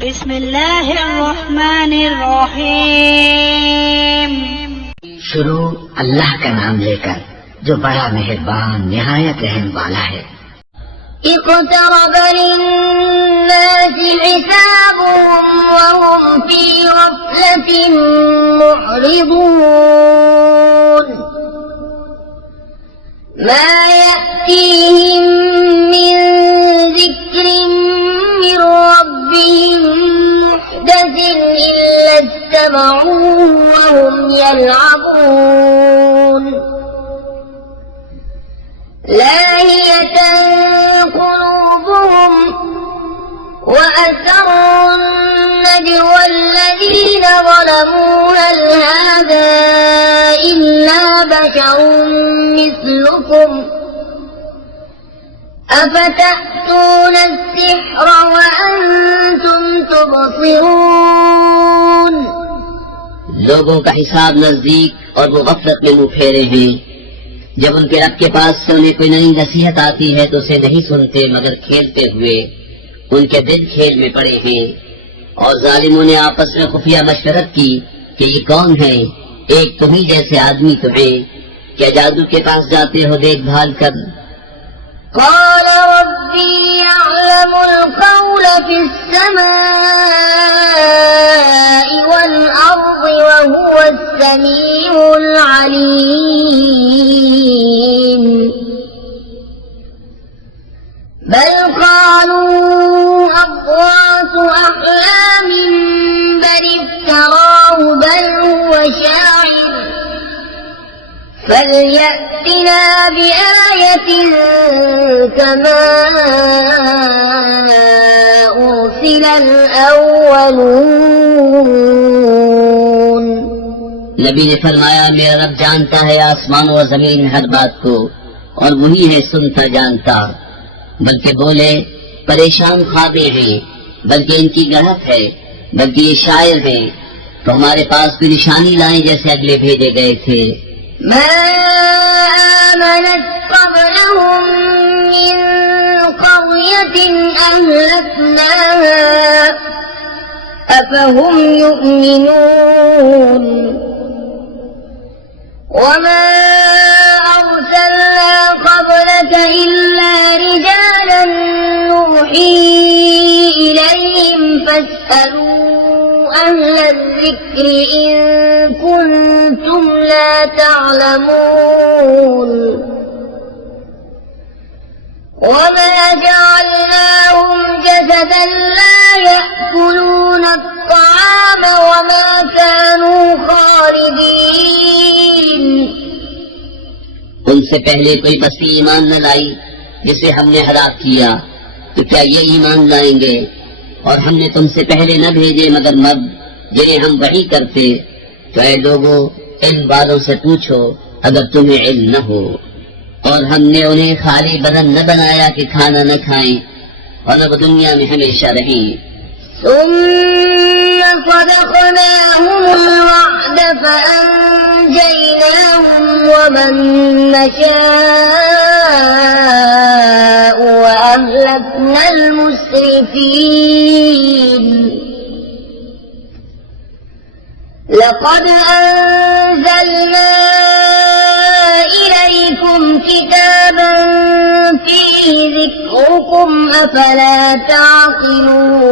बिस्मिल्लाहिर्रहमानिर्रहीम। शुरू अल्लाह का नाम लेकर जो बड़ा मेहरबान निहायत रहम वाला है। इक़्तरब लिन्नासि हिसाबुहुम वहुम फी गफ़लतिन मुअरिदून मा यअतीहिम मिन ज़िक्रिन मिन रब्बिहिम मुहदसिन इल्ला इस्तमऊहु वहुम यलअबून लाहियतन قلوبهم وأسروا النجوى الذين ظلموا هل هذا إلا بشر مثلكم أفتأتون السحر وأنتم تبصرون। लोगों का हिसाब नजदीक और वो गफलत में मुँह फेरे हैं। जब उनके रब के पास से उन्हें कोई नई नसीहत आती है तो उसे नहीं सुनते मगर खेलते हुए। उनके दिल खेल में पड़े हैं। और जालिमों ने आपस में खुफिया मशवरत की कि ये कौन है, एक तुम्ही जैसे आदमी तुम्हें क्या जादू के पास जाते हो देखभाल कर। قال ربي يعلم القول في السماء والأرض وهو السميع العليم بل قالوا أضغاث أحلام بل افتراه بل هو شاعر فليأتنا بآية كما أرسل الأولون। नबी ने फरमाया मेरा रब जानता है आसमानों और जमीन हर बात को और वही है सुनता जानता। बल्कि बोले परेशान ख्वाबें हैं, बल्कि इनकी गढ़त है, बल्कि ये शायर हैं। तो हमारे पास भी निशानी लाएं जैसे अगले भेजे गए थे। ما آمنت قبلهم من قرية أهلكناها أفهم يؤمنون وما أرسلنا قبلك إلا رجالا نوحي إليهم فاسألوا أهل الذكر إن كنتم لا تعلمون وما جعلناهم جسدا لا يأكلون الطعام وما كانوا خالدين। उनसे पहले कोई बस्ती ईमान न लाई जिसे हमने हलाक किया, तो क्या ये ईमान लाएंगे? और हमने तुमसे पहले न भेजे मगर मर्द जिन्हें हम वही करते। तो ऐ लोगों इन बातों से पूछो अगर तुम्हें इल्म न हो। और हमने उन्हें खाली बदन न बनाया कि खाना न खाएं और अब दुनिया में हमेशा रहें। ثم صدقناهم الوعد فأنجيناهم ومن نشاء وأهلكنا المسرفين। لقد أنزلنا إليكم كتابا فيه ذكركم أفلا تعقلون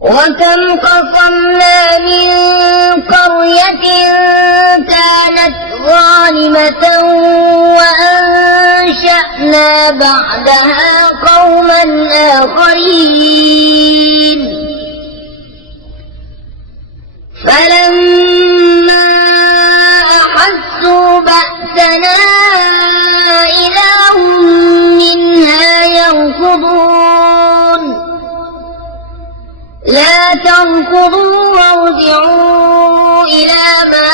وكم قصمنا من قرية كانت ظالمة وأنشأنا بعدها قوما آخرين فلما أحسوا بأسنا إذا هم منها يركضون لا تركضوا وارجعوا إلى ما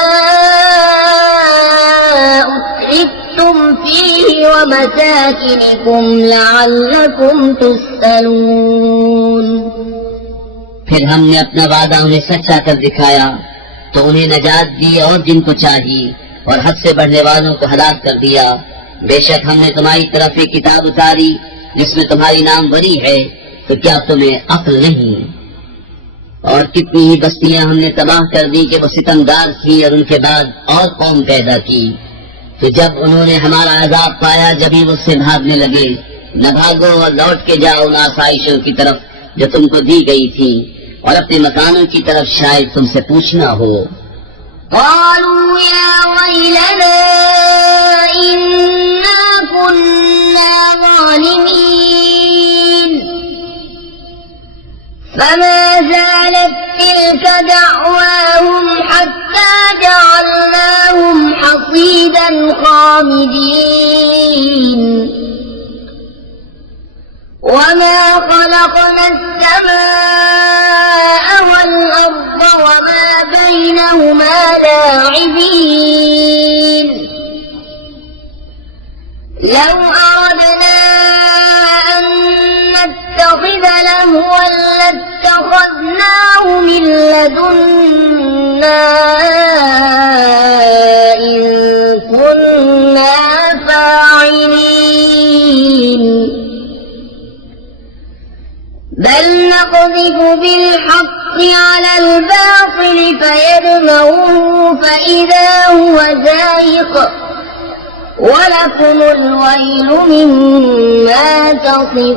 أترفتم فيه ومساكنكم لعلكم تسألون। फिर हमने अपना वादा उन्हें सच्चा कर दिखाया तो उन्हें नजात दी और जिनको चाहिए और हद से बढ़ने वालों को हलाक कर दिया। बेशक हमने तुम्हारी तरफ एक किताब उतारी जिसमें तुम्हारी नामवरी है, तो क्या तुम्हें अक्ल नहीं? और कितनी ही बस्तियां हमने तबाह कर दी कि वो सितमगार थी और उनके बाद और कौम पैदा की। तो जब उन्होंने हमारा अजाब पाया, जब ही उससे भागने लगे। न भागो और लौट के जाओ उन आसाइशों की तरफ जो तुमको दी गई थी, और अपने मकानों की तरफ शायद तुमसे पूछना हो। قالوا يا ويلنا إنا كنا ظالمين فما زالت تلك دعواهم حتى جعلناهم حصيدا خامدين وما خلقنا السماء والأرض وما بينهما لاعبين لو أردنا أن نتخذ لهوا لاتخذناه من لدنا إن كنا فاعلين بل نقذف بالحق على الباطل فيدمغه فإذا هو زاهق ولكم الويل مما تصفون।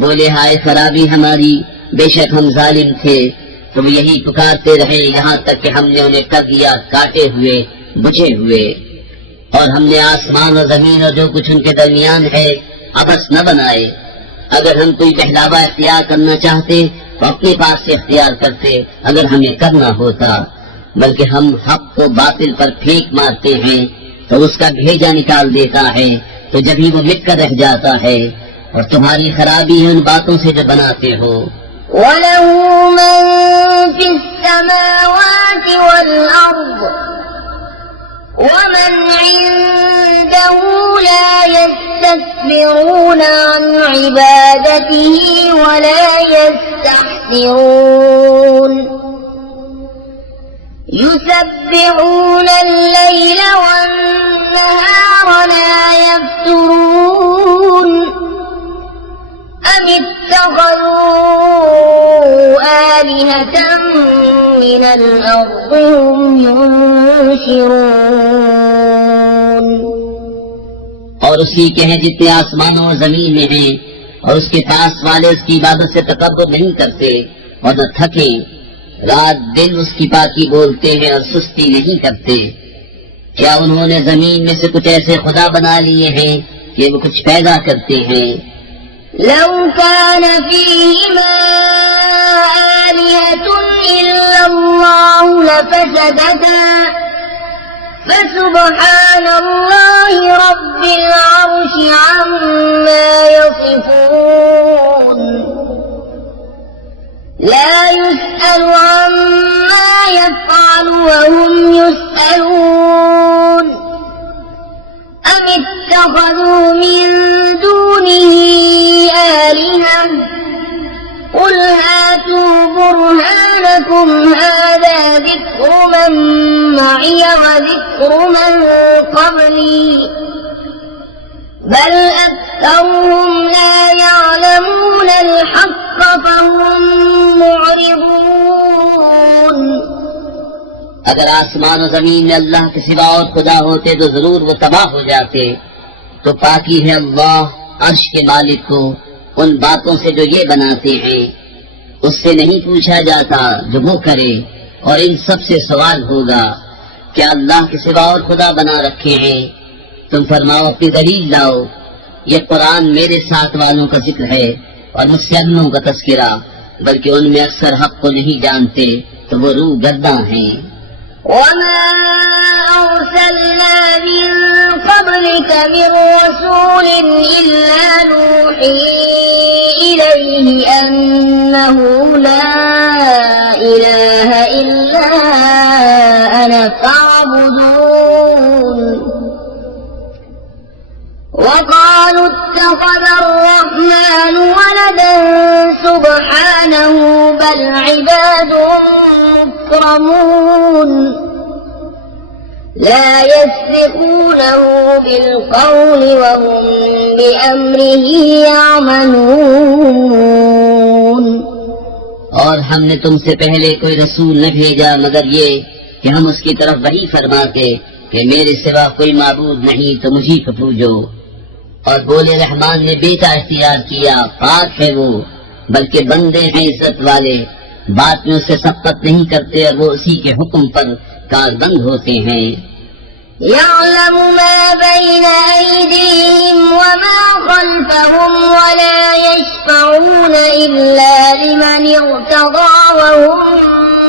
बोले हाय खराबी हमारी, बेशक हम जालिम थे। तो वो यही पुकारते रहे यहाँ तक कि हमने उन्हें कर दिया काटे हुए, बुझे हुए। और हमने आसमान और जमीन और जो कुछ उनके दरमियान है आपस न बनाए। अगर हम कोई पहलावा इख्तियार करना चाहते तो अपने पास से इख्तियार करते, अगर हमें करना होता। बल्कि हम हक को बातिल पर फेंक मारते हैं तो उसका भेजा निकाल देता है, तो जब ही वो मिट कर रह जाता है। और तुम्हारी खराबी है उन बातों से जो बनाते हो। وله من في السماوات والأرض ومن عنده لا يستكبرون عن عبادته ولا يستحسرون يسبحون الليل والنهار لا يفترون أم اتخذوا آلهة من الأرض هم ينشرون। और उसी के हैं जितने आसमानों और जमीन में हैं, और उसके पास वाले उसकी इबादत से तकब्बुर नहीं करते और न थके। रात दिन उसकी पाकी बोलते हैं और सुस्ती नहीं करते। क्या उन्होंने जमीन में से कुछ ऐसे खुदा बना लिए हैं कि वो कुछ पैदा करते हैं? لو كان فيهما آلهة إلا الله لفسدتا فسبحان الله رب العرش عما يصفون لا يسأل عما يفعل وهم يسألون أم اتخذوا من دونه آلهة قل هاتوا برهانكم هذا ذكر من معي وذكر من قبلي بل أكثرهم لا يعلمون الحق فهم معرضون। अगर आसमान और जमीन में अल्लाह के सिवा और खुदा होते तो जरूर वो तबाह हो जाते। तो पाकी है अल्लाह अर्श के मालिक को उन बातों से जो ये बनाते हैं। उससे नहीं पूछा जाता जो वो करे, और इन सब से सवाल होगा क्या अल्लाह के सिवा और खुदा बना रखे हैं? तुम फरमाओ अपनी दलील लाओ। ये कुरान मेरे साथ वालों का जिक्र है और मुझसे अगलों का तस्किरा, बल्कि उनमें अक्सर हक को नहीं जानते, तो वो रूह गर्दा हैं। وما أرسلنا من قبلك من رسول إلا نوحي إليه أنه لا إله إلا أنا فاعبدون وقالوا اتخذ الرحمن ولدا سبحانه بل عباد مكرمون لا يسبقونه بالقول وهم بأمره يعملون। और हमने तुमसे पहले कोई रसूल न भेजा मगर ये कि हम उसकी तरफ वही फरमा के कि मेरे सिवा कोई माबूद नहीं तो मुझी को पूजो। और बोले रहमान ने बेटा इख्तियार किया, पाक है वो, बल्कि बंदे हैं इज्जत वाले, बात में उससे सबकत नहीं करते और वो उसी के हुक्म पर कारबंद होते हैं। يعلم ما بين أيديهم وما خلفهم ولا يشفعون إلا لمن ارتضى وهم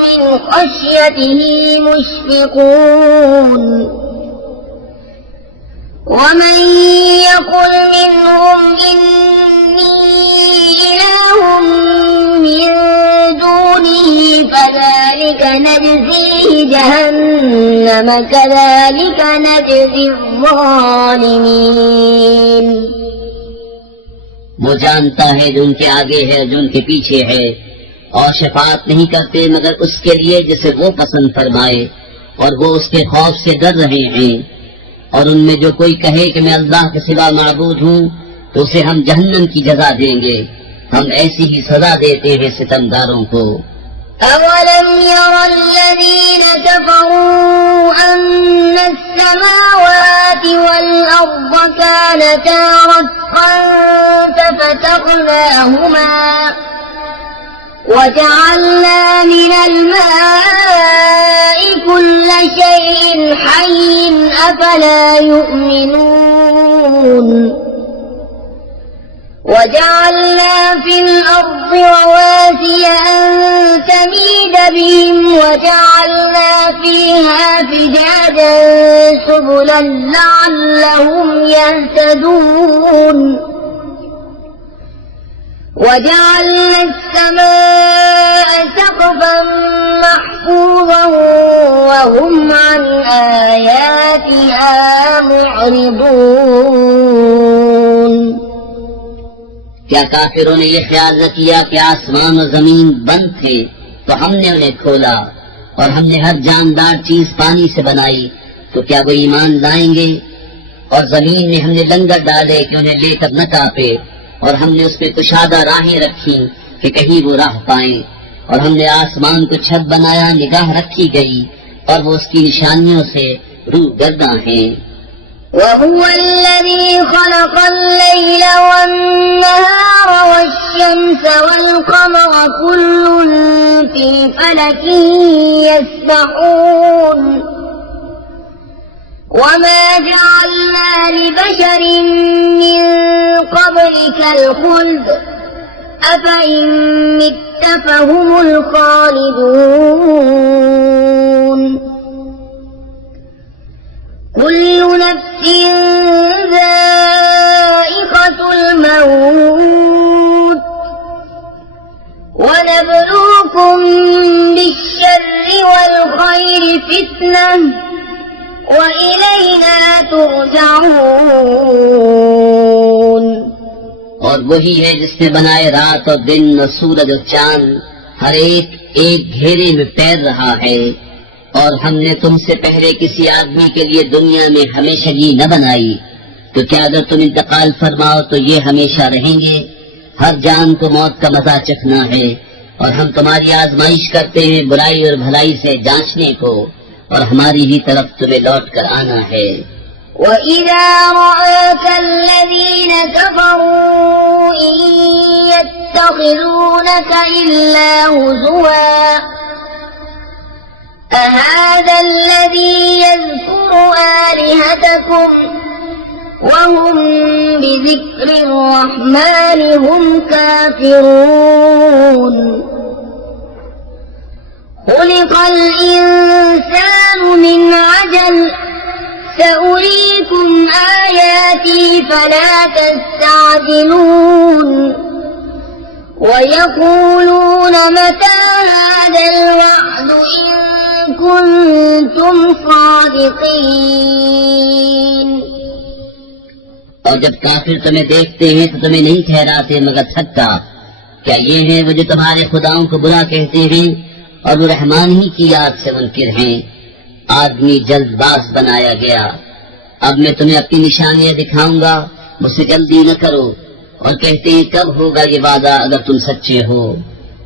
من خشيته مشفقون। ومن يقل منهم إني إله من دونه فذلك نجزيه جهنم كذلك نجزي الظالمين। वो जानता है जो उनके आगे है जो उनके पीछे है, और शफाअत नहीं करते मगर उसके लिए जिसे वो पसंद फरमाए, और वो उसके खौफ से डर रहे हैं। और उनमें जो कोई कहे कि मैं अल्लाह के सिवा माबूद हूँ तो उसे हम जहन्नम की जजा देंगे। हम ऐसी ही सजा देते हैं सितमगारों को। أولم ير الذين كفروا أن السماوات والأرض كانتا رتقا ففتقناهما وجعلنا من الماء كل شيء حي أفلا يؤمنون। وجعلنا في الأرض رواسي أن تميد بهم وجعلنا فيها فجاجا سبلا لعلهم يهتدون। وجعلنا السماء سقفا محفوظا وهم عن آياتها معرضون। क्या काफिरों ने ये ख्याल न किया कि आसमान और जमीन बंद थे तो हमने उन्हें खोला और हमने हर जानदार चीज पानी से बनाई, तो क्या वो ईमान लाएंगे? और जमीन में हमने लंगर डाले कि उन्हें लेकर न कांपे, और हमने उसमें कुशादा राहें रखी कि कहीं वो राह पाए, और हमने आसमान को छत बनाया, निगाह रखी गई और वो उसकी निशानियों से रूगर्दा हैं। وهو الذي خلق الليل والنهار والشمس والقمر كل في فلك يسبحون। وما جعلنا لبشر من قبلك الخلد أفإن مت فهم الخالدون। كل نفس ذائقة الموت ونبلوكم بالشر والخير فتنة وإلينا ترجعون। और वही है जिसने बनाए रात और दिन और सूरज और चांद, हर एक घेरे में तैर रहा है। और हमने तुमसे पहले किसी आदमी के लिए दुनिया में हमेशगी न बनाई, तो क्या अगर तुम इंतकाल फरमाओ तो ये हमेशा रहेंगे? हर जान को मौत का मजा चखना है, और हम तुम्हारी आजमाइश करते हैं बुराई और भलाई से जांचने को, और हमारी ही तरफ तुम्हें लौट कर आना है। وَإِذَا رَآكَ الَّذِينَ كَفَرُوا إِن يَتَّخِذُونَكَ إِلَّا هُزُوًا أَهَذَا الَّذِي يَذْكُرُ آلِهَتَكُمْ وَهُمْ بِذِكْرِ الرَّحْمَنِ هُمْ كَافِرُونَ۔ خُلِقَ الْإِنسَانُ مِنْ عَجَلٍ سأريكم آياتي فلا تستعجلون ويقولون متى هذا الوعد إن كنتم صادقين। और जब काफिर तुम्हें देखते हैं तो तुम्हें नहीं ठहराते मगर थक्का। क्या ये हैं वो जो तुम्हारे खुदाओं को बुरा कहते हैं और वो रहमान ही की याद से मुनकिर हैं? आदमी जल्दबाज बनाया गया। अब मैं तुम्हें अपनी निशानियां दिखाऊंगा, मुझसे जल्दी न करो। और कहते हैं कब होगा ये वादा अगर तुम सच्चे हो।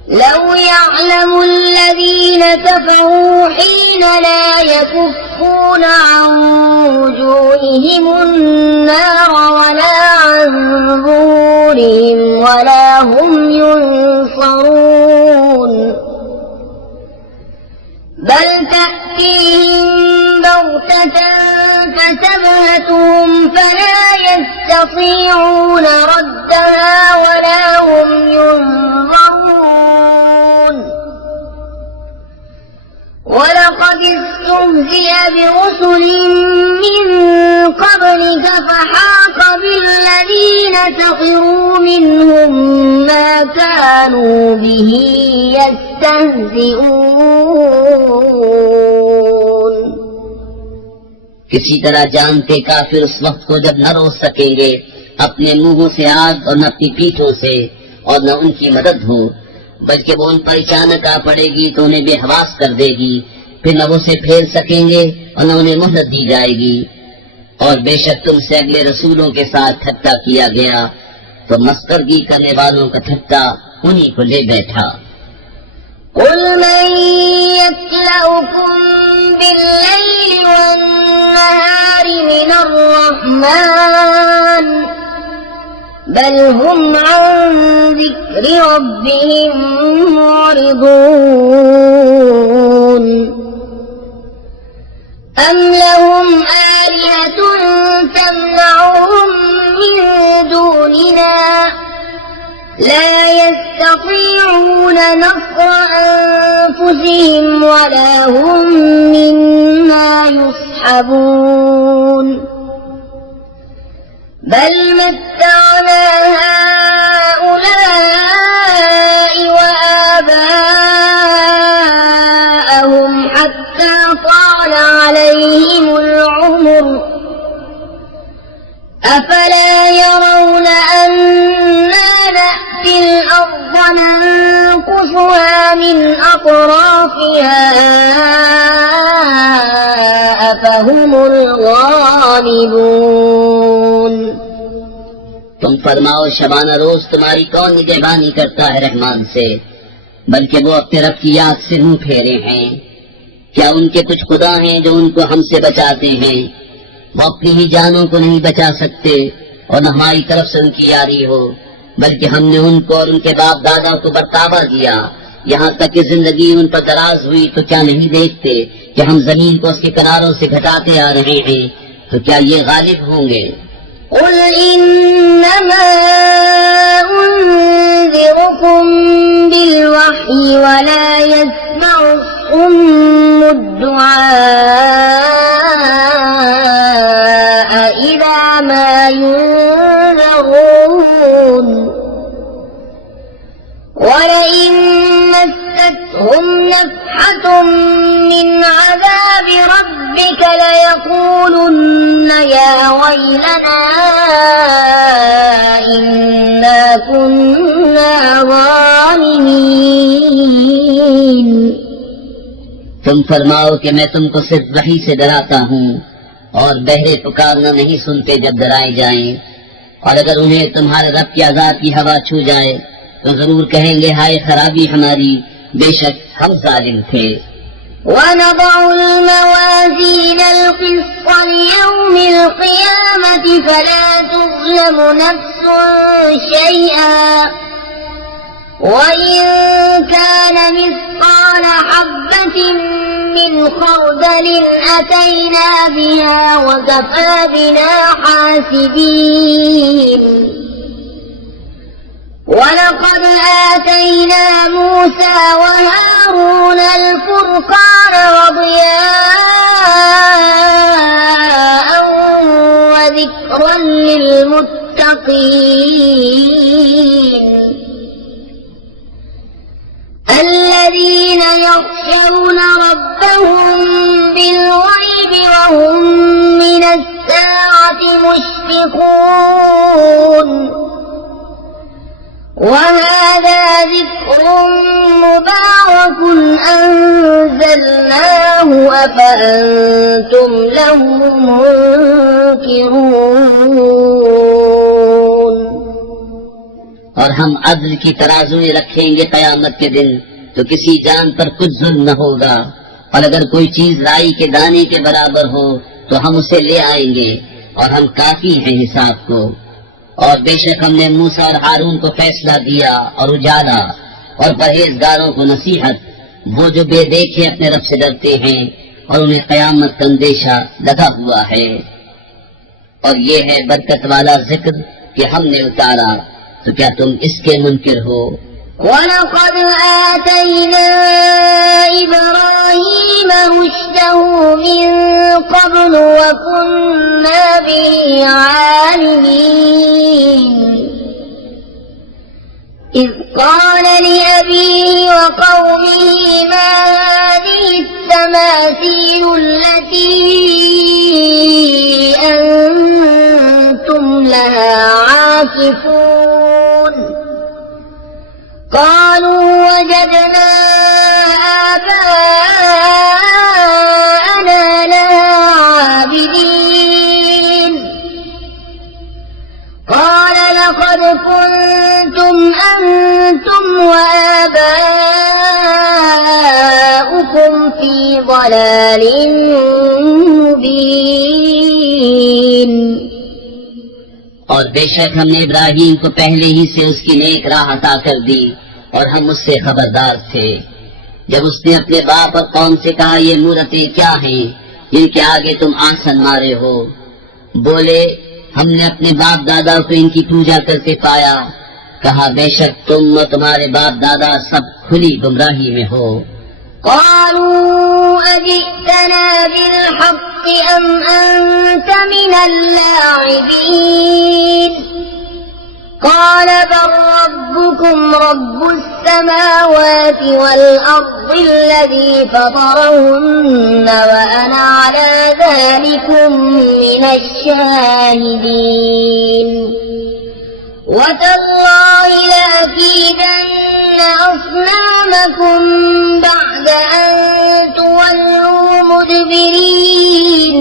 لو يعلم الذين كفروا حين لا يكفون عن وجوههم النار ولا عن ظهورهم ولا هم ينصرون بل تأتيهم بغتة فتبهتهم فلا يستطيعون ردها ولا هم ينظرون ولقد استهزئ برسل من قبلك فحاق بالذين سخروا منهم ما كانوا به يستهزئون। किसी तरह जानते काफिर उस वक्त को जब न रोक सकेंगे अपने मुंहों से आग और न अपनी पीठों से, और न उनकी मदद हो, बल्कि वो उन पर अचानक आ पड़ेगी तो उन्हें बेहवास कर देगी। फिर न वो उसे फेर सकेंगे और न उन्हें मोहलत दी जाएगी। और बेशक तुमसे अगले रसूलों के साथ ठट्टा किया गया, तो मस्करगी करने वालों का ठट्टा उन्हीं को ले बैठा। قل من يكلؤكم بالليل والنهار من الرحمن بل هم عن ذكر ربهم معرضون أم لهم آلهة تمنعهم من دوننا لا يستطيعون نصر أنفسهم ولا هم منا يصحبون بل متعنا هؤلاء وآباءهم حتى طال عليهم العمر أفلا يرون أنا نأتي الأرض ننقصها من أطرافها أفهم الغالبون। तुम फरमाओ शबाना रोज तुम्हारी कौन निगहबानी करता है रहमान से, बल्कि वो अपने रब की याद से मुंह फेरे हैं। क्या उनके कुछ खुदा हैं जो उनको हमसे बचाते हैं? वो अपनी ही जानों को नहीं बचा सकते और न हमारी तरफ से उनकी यारी हो, बल्कि हमने उनको और उनके बाप दादा को बर्तावा दिया। यहाँ तक कि जिंदगी उन पर दराज हुई तो क्या नहीं देखते कि हम जमीन को उसके किनारों से घटाते आ रहे हैं? तो क्या ये गालिब होंगे? قل إنما أنذركم بالوحي ولا يسمع الصم الدعاء إذا ما ينذرون ولئن مستهم نفحة من عذاب ربك ليقولن يا ويلنا إنا كنا ظالمين। तुम फरमाओ कि मैं तुमको सिर्फ वही से डराता हूँ और बहरे पुकारना नहीं सुनते जब डराए जाएं। और अगर उन्हें तुम्हारे रब की अज़ाब की हवा छू जाए तो जरूर कहेंगे हाय खराबी हमारी, बेशक हम जालिम थे। ونضع الموازين القسط ليوم القيامة فلا تظلم نفس شيئا وإن كان مثقال حبة من خردل أتينا بها وكفى بنا حاسبين। ولقد آتينا موسى وهارون الفرقان وضياء وذكرا للمتقين الذين يخشون ربهم بالغيب وهم من الساعة مشفقون وهذا ذكر مبارك أنزلناه أفأنتم له منكرون। और हम अदल की तराजुएं रखेंगे कयामत के दिन तो किसी जान पर कुछ जुल्म न होगा, और अगर कोई चीज राई के दाने के बराबर हो तो हम उसे ले आएंगे और हम काफी हैं हिसाब को। और बेशक हमने मूसा और हारून को फैसला दिया और उजाला, और परहेजगारों को नसीहत, वो जो बेदेखे अपने रब से डरते हैं और उन्हें कयामत का अंदेशा लगा हुआ है। और ये है बरकत वाला जिक्र कि हमने उतारा, तो क्या तुम इसके मुनकिर हो? وَلَقَدْ آتَيْنَا إِبْرَاهِيمَ رُشْدَهُ مِنْ قَبْلُ وَكُنَّا بِهِ عَالِمِينَ إِذْ قَالَ لِأَبِيهِ وَقَوْمِهِ مَا هَذِهِ التَّمَاثِيلُ الَّتِي أَنْتُمْ لَهَا عَاكِفُونَ قالوا وجدنا آباءنا لها عابدين قال لقد كنتم أنتم وآباؤكم في ضلال مبين। और बेशक हमने इब्राहिम को पहले ही से उसकी नेक राह अता कर दी और हम उससे खबरदार थे। जब उसने अपने बाप और कौम से कहा, ये मूर्तें क्या हैं जिनके आगे तुम आसन मारे हो? बोले, हमने अपने बाप दादा को इनकी पूजा करते पाया। कहा, बेशक तुम और तुम्हारे बाप दादा सब खुली गुमराही में हो। قالوا أجئتنا بالحق أم أنت من اللاعبين قال بل ربكم رب السماوات والأرض الذي فطرهن وأنا على ذلكم من الشاهدين وتالله لأكيدن أصنامكم بعد أن تولوا مدبرين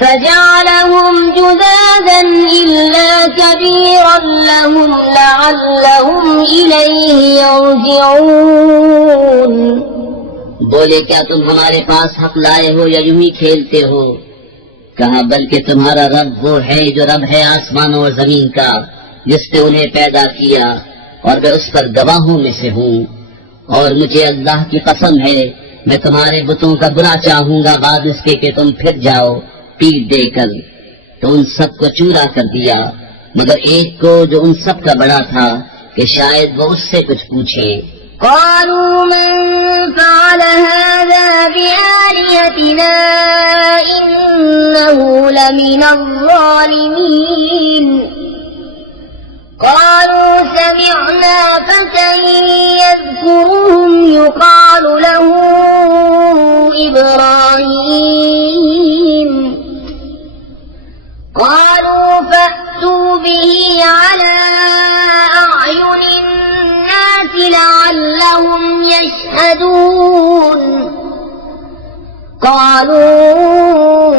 فجعلهم جذاذا إلا كبيرا لهم لعلهم إليه يرجعون। बोले, क्या तुम हमारे पास हक लाए हो या यूं ही खेलते हो? कहा, बल्कि तुम्हारा रब वो है जो रब है आसमानों और जमीन का, जिसने उन्हें पैदा किया, और मैं उस पर गवाहों में से हूँ। और मुझे अल्लाह की कसम है, मैं तुम्हारे बुतों का बुरा चाहूंगा बाद इसके कि तुम फिर जाओ पीठ देकर। तो उन सब को चूरा कर दिया, मगर एक को जो उन सब का बड़ा था कि शायद वो उससे कुछ पूछे। قالوا من فعل هذا بآلهتنا إنه لمن الظالمين قالوا سمعنا فتى يذكرهم يقال له إبراهيم قالوا فأتوا به على أعين الناس لعلهم يشهدون قالوا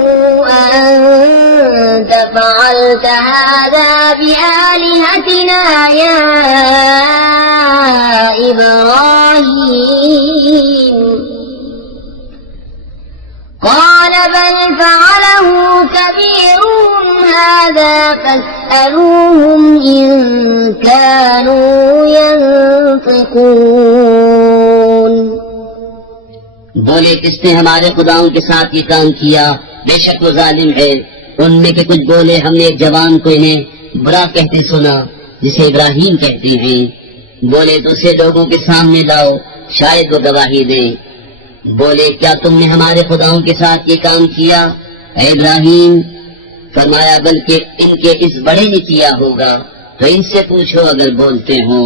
أأنت فعلت هذا بآلهتنا يا إبراهيم قال بل فعله كبيرهم هذا فاسألوهم إن كانوا ينطقون। बोले, किसने हमारे खुदाओं के साथ ये काम किया? बेशक वो जालिम है। उनमें के कुछ बोले, हमने एक जवान को इन्हें बुरा कहते सुना जिसे इब्राहिम कहते हैं। बोले, तो उसे लोगों के सामने लाओ, शायद वो गवाही दे। बोले, क्या तुमने हमारे खुदाओं के साथ ये काम किया ऐ इब्राहिम? फरमाया, बल्कि इनके इस बड़े ने किया होगा, तो इनसे पूछो अगर बोलते हो।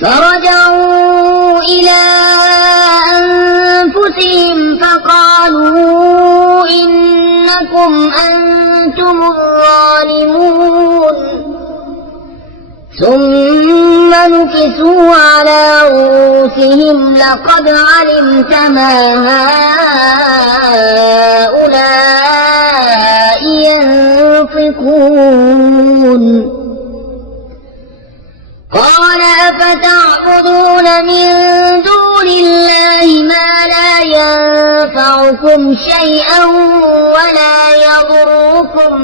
فرجعوا إلى أنفسهم فقالوا إنكم أنتم الظالمون ثم نكسوا على رؤوسهم لقد علمت ما هؤلاء ينطقون قال أفتعبدون من دون الله ما لا ينفعكم شيئا ولا يضركم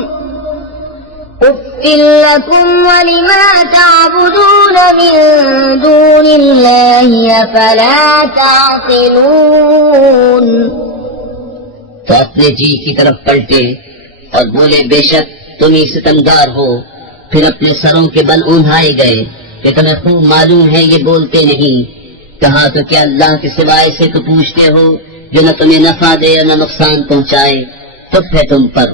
أف لكم ولما تعبدون من دون الله أفلا تعقلون तो अपने जी की तरफ पलटे और बोले, बेशक तुम ही सितमगार हो। फिर अपने सरों के बल ऊंधाए गए कि तुम्हें खूब मालूम है ये बोलते नहीं। कहा, तो क्या अल्लाह के सिवाय से तो पूछते हो जो न तुम्हें नफा दे और न नुकसान पहुँचाए? तुफ है तुम पर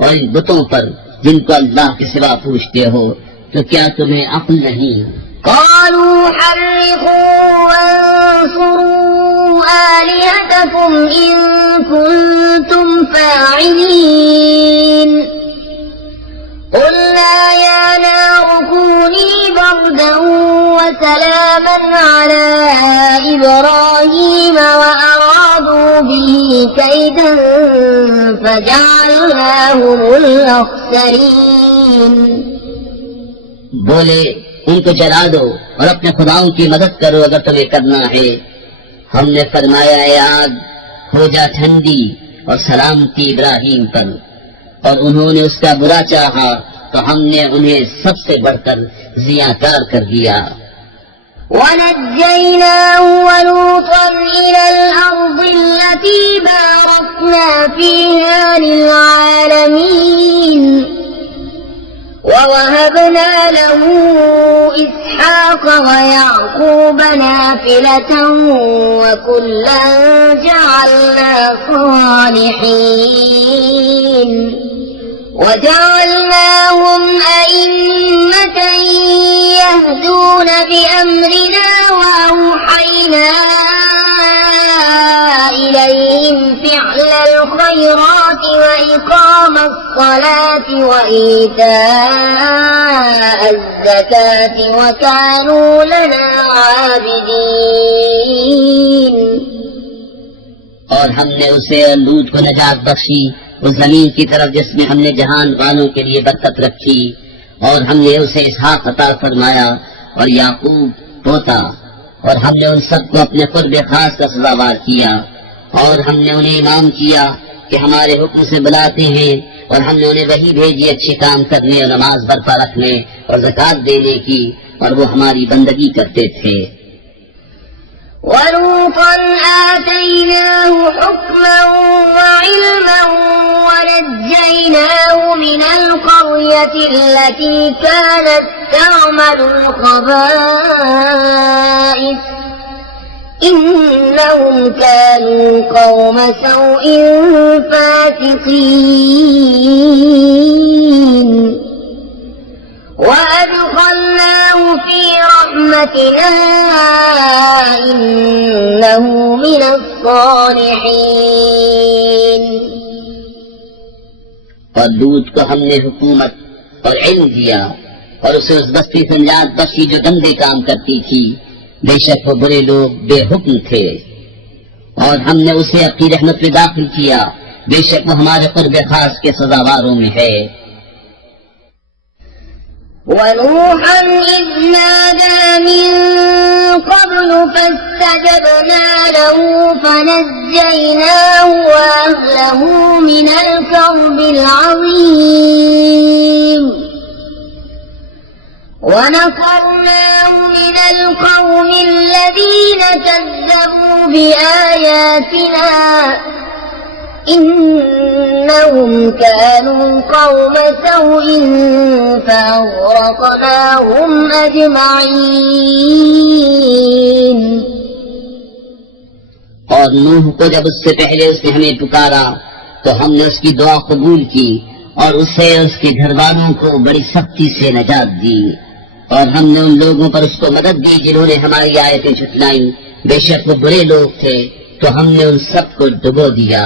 और इन बुतों पर जिनको अल्लाह के सिवा पूछते हो, तो क्या तुम्हें अक्ल नहीं? قالوا حرقوا وانصروا آلهتكم إن كنتم فاعلين قلنا يا نار كوني بردا وسلاما على إبراهيم وأرادوا به كيدا فجعلناهم الأخسرين बोले, उनको जला दो और अपने खुदाओं की मदद करो अगर तुम्हें करना है। हमने फरमाया, है आग हो जा ठंडी और सलामती इब्राहिम पर, और उन्होंने उसका बुरा चाहा तो हमने उन्हें सबसे बढ़कर जियाकार कर दिया। ونجيناه ولوطا إلى الأرض التي باركنا فيها للعالمين ووهبنا له إسحاق ويعقوب نافلة وكلا جعلنا صالحين وجعلناهم أئمة يهدون بأمرنا وأوحينا إليهم فعل الخيرات وإقام الصلاة وإيتاء الزكاة وكانوا لنا عابدين और हमने उसे और लूत को नजात बख्शी उस जमीन की तरफ जिसमें हमने जहान वालों के लिए बरकत रखी, और हमने उसे इसहाक अता फरमाया और याकूब पोता, और हमने उन सबको अपने कुर्ब खास का सजावार किया, और हमने उन्हें इमाम किया कि हमारे हुक्म से बुलाते हैं, और हमने उन्हें वही भेजी अच्छे काम करने और नमाज बरपा रखने और ज़कात देने की, और वो हमारी बंदगी करते थे। ولوطا آتيناه حكما وعلما ونجيناه من القرية التي كانت تعمل الخبائث إنهم كانوا قوم سوء فاسقين وأدخلناه في رحمتنا إنه من الصالحين और लूत को हमने हुकूमत और इल्म दिया और उसे उस बस्ती से निजात बख्शी जो गंदे काम करती थी। बेशक वो बुरे लोग बेहुक्म थे, और हमने उसे अपनी रहमत में दाखिल किया। बेशक वो हमारे कुर्ब खास के सजावारों में है। ونوحا إذ نادى من قبل فاستجبنا له فنجيناه وأهله من الكرب العظيم ونصرناه من القوم الذين كذبوا بآياتنا إنهم كانوا قوم سوء فأغرقناهم أجمعين और नूह को जब उससे पहले उसने हमें पुकारा तो हमने उसकी दुआ कबूल की और उसे उसके घर वालों को बड़ी सख्ती से नजात दी, और हमने उन लोगों पर उसको मदद दी जिन्होंने हमारी आयतें झुठलाई। बेशक वो बुरे लोग थे, तो हमने उन सबको डुबो दिया।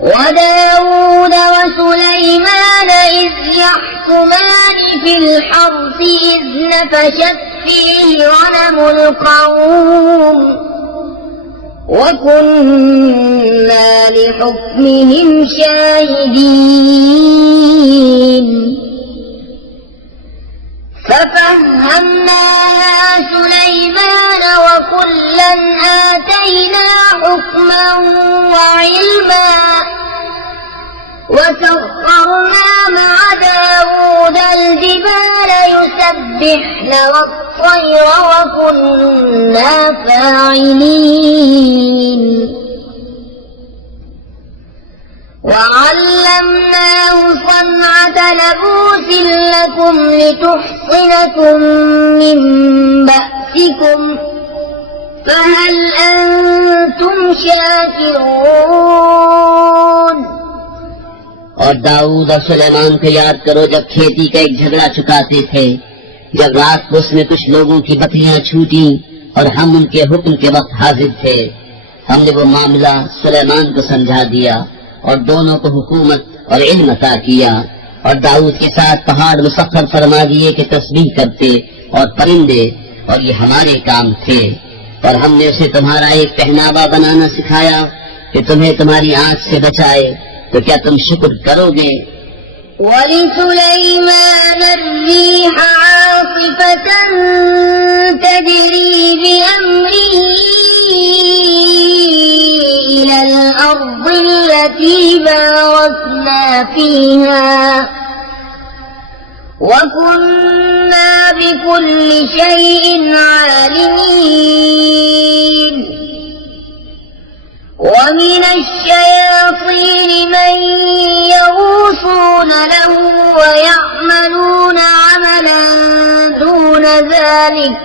وداود وسليمان إذ يحكمان في الحرث إذ نفشت فيه غنم القوم وكنا لحكمهم شاهدين ففهمناها سليمان وكلا آتينا حكما وعلما وسخرنا مع داود الجبال يسبحن والطير وكنا فاعلين وعلمناه صنعة لبوس لكم لتحصنكم من بأسكم فهل أنتم شاكرون और दाऊद और सुलेमान को याद करो जब खेती का एक झगड़ा चुकाते थे, जब रात को उसमें कुछ लोगों की बकरियां छूटी और हम उनके हुक्म के वक्त हाजिर थे। हमने वो मामला सुलेमान को समझा दिया और दोनों को हुकूमत और इल्म अता किया और दाऊद के साथ पहाड़ मुसख्खर फरमा दिए कि तस्बीह करते और परिंदे, और ये हमारे काम थे। और हमने उसे तुम्हारा एक पहनावा बनाना सिखाया कि तुम्हें तुम्हारी आंख से बचाए, तो क्या तुम शुक्र करोगे? वलिसुलैमान अर्रीह आसिफतन तजरी बिअम्रिही इलल अर्दिल्लती बारकना फीहा वकुन्ना बिकुल्लि शैइन आलिमीन ومن الشياطين من يغوصون له ويعملون عملا دون ذلك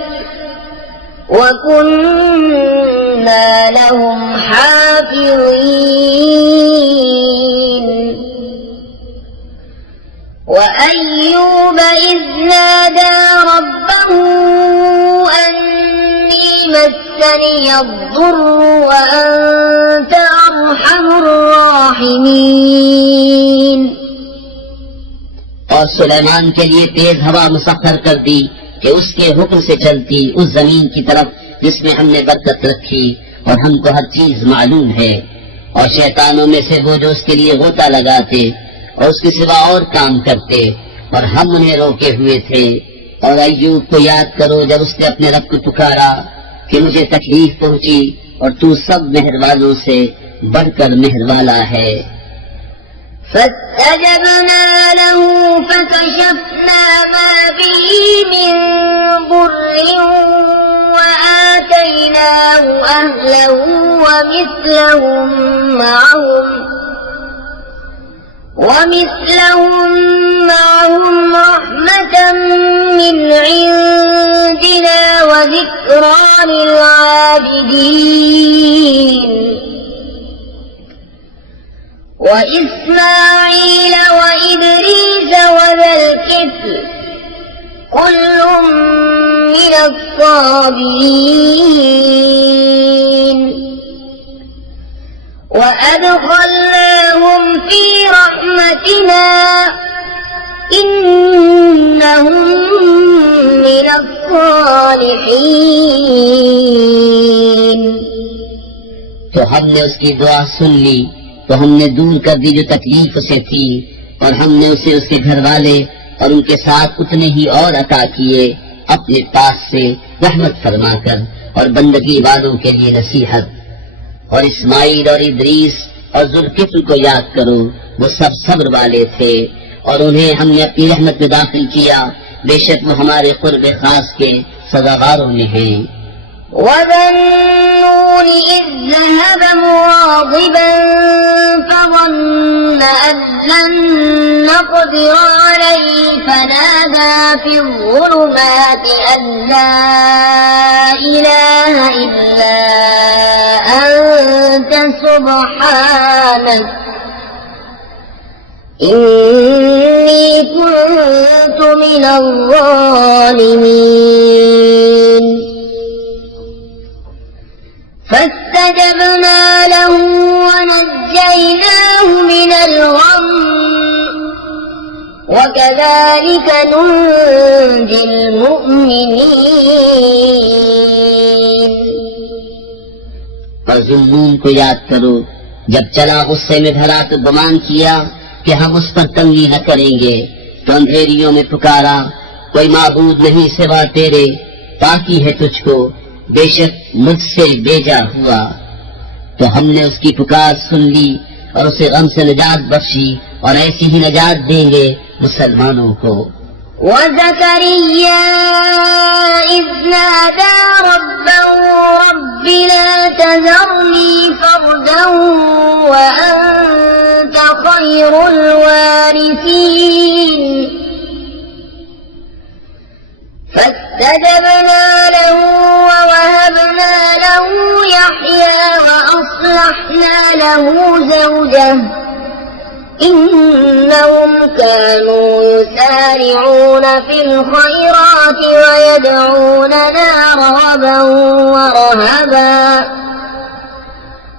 وكنا لهم حافظين وأيوب إذ نادى ربه أني مسني الضر وأنت أرحم الراحمين और सुलेमान के लिए तेज हवा मुसख्खर कर दी कि उसके हुक्म से चलती उस जमीन की तरफ जिसमें हमने बरकत रखी और हमको हर चीज मालूम है। और शैतानों में से वो जो उसके लिए गोता लगाते और उसके सिवा और काम करते, और हम उन्हें रोके हुए थे। और अय्यूब को याद करो जब उसने अपने रब को पुकारा कि मुझे तकलीफ पहुंची और तू सब मेहरबानों से बढ़कर मेहरबाला है। فاستجبنا له فكشفنا ما به من ضر وآتيناه أهله ومثلهم معهم رحمة من عندنا وذكرى للعابدين وإسماعيل وإدريس وذا الكفل كل من الصابرين وأدخلناهم في رحمتنا إنهم من الصالحين तो हमने उसकी दुआ सुन ली, तो हमने दूर कर दी जो तकलीफ उसे थी, और हमने उसे उसके घर वाले और उनके साथ उतने ही और अता किए अपने पास से रहमत फरमाकर और बंदगी वालों के लिए नसीहत। और इस्माइल और इदरीस और जुल्किफ्ल को याद करो, वो सब सब्र वाले थे और उन्हें हमने अपनी रहमत में दाखिल किया, बेशक वो हमारे कुर्ब खास के सदावारों में हैं। وَذَنُّونِ إِذ ذَّهَبَ مُغَاضِبًا فَظَنَّ أَن لَّن نَّقْدِرَ عَلَيْهِ فَنَادَىٰ فِي الظُّلُمَاتِ أَن لَّا إِلَٰهَ إِلَّا أَنتَ سُبْحَانَكَ إِنِّي كُنتُ مِنَ الظَّالِمِينَ فاستجبنا له ونجيناه من الغم وكذلك ننجي المؤمنين. और जुल्लून को याद करो, जब चला गुस्से में भरा तो गुमान किया कि हम उस पर तंगी न करेंगे, तो अंधेरियों में पुकारा, कोई माबूद नहीं सिवा तेरे, ताकी है तुझको, बेशक मुझसे बेजा हुआ. तो हमने उसकी पुकार सुन ली और उसे गम से निजात बख्शी, और ऐसी ही निजात देंगे मुसलमानों को. وزكريا إذ نادى ربه رب لا تذرني فردا وأنت خير الوارثين فاستجبنا له ووهبنا له يحيى وأصلحنا له زوجه إنهم كانوا يسارعون في الخيرات ويدعوننا رغبا ورهبا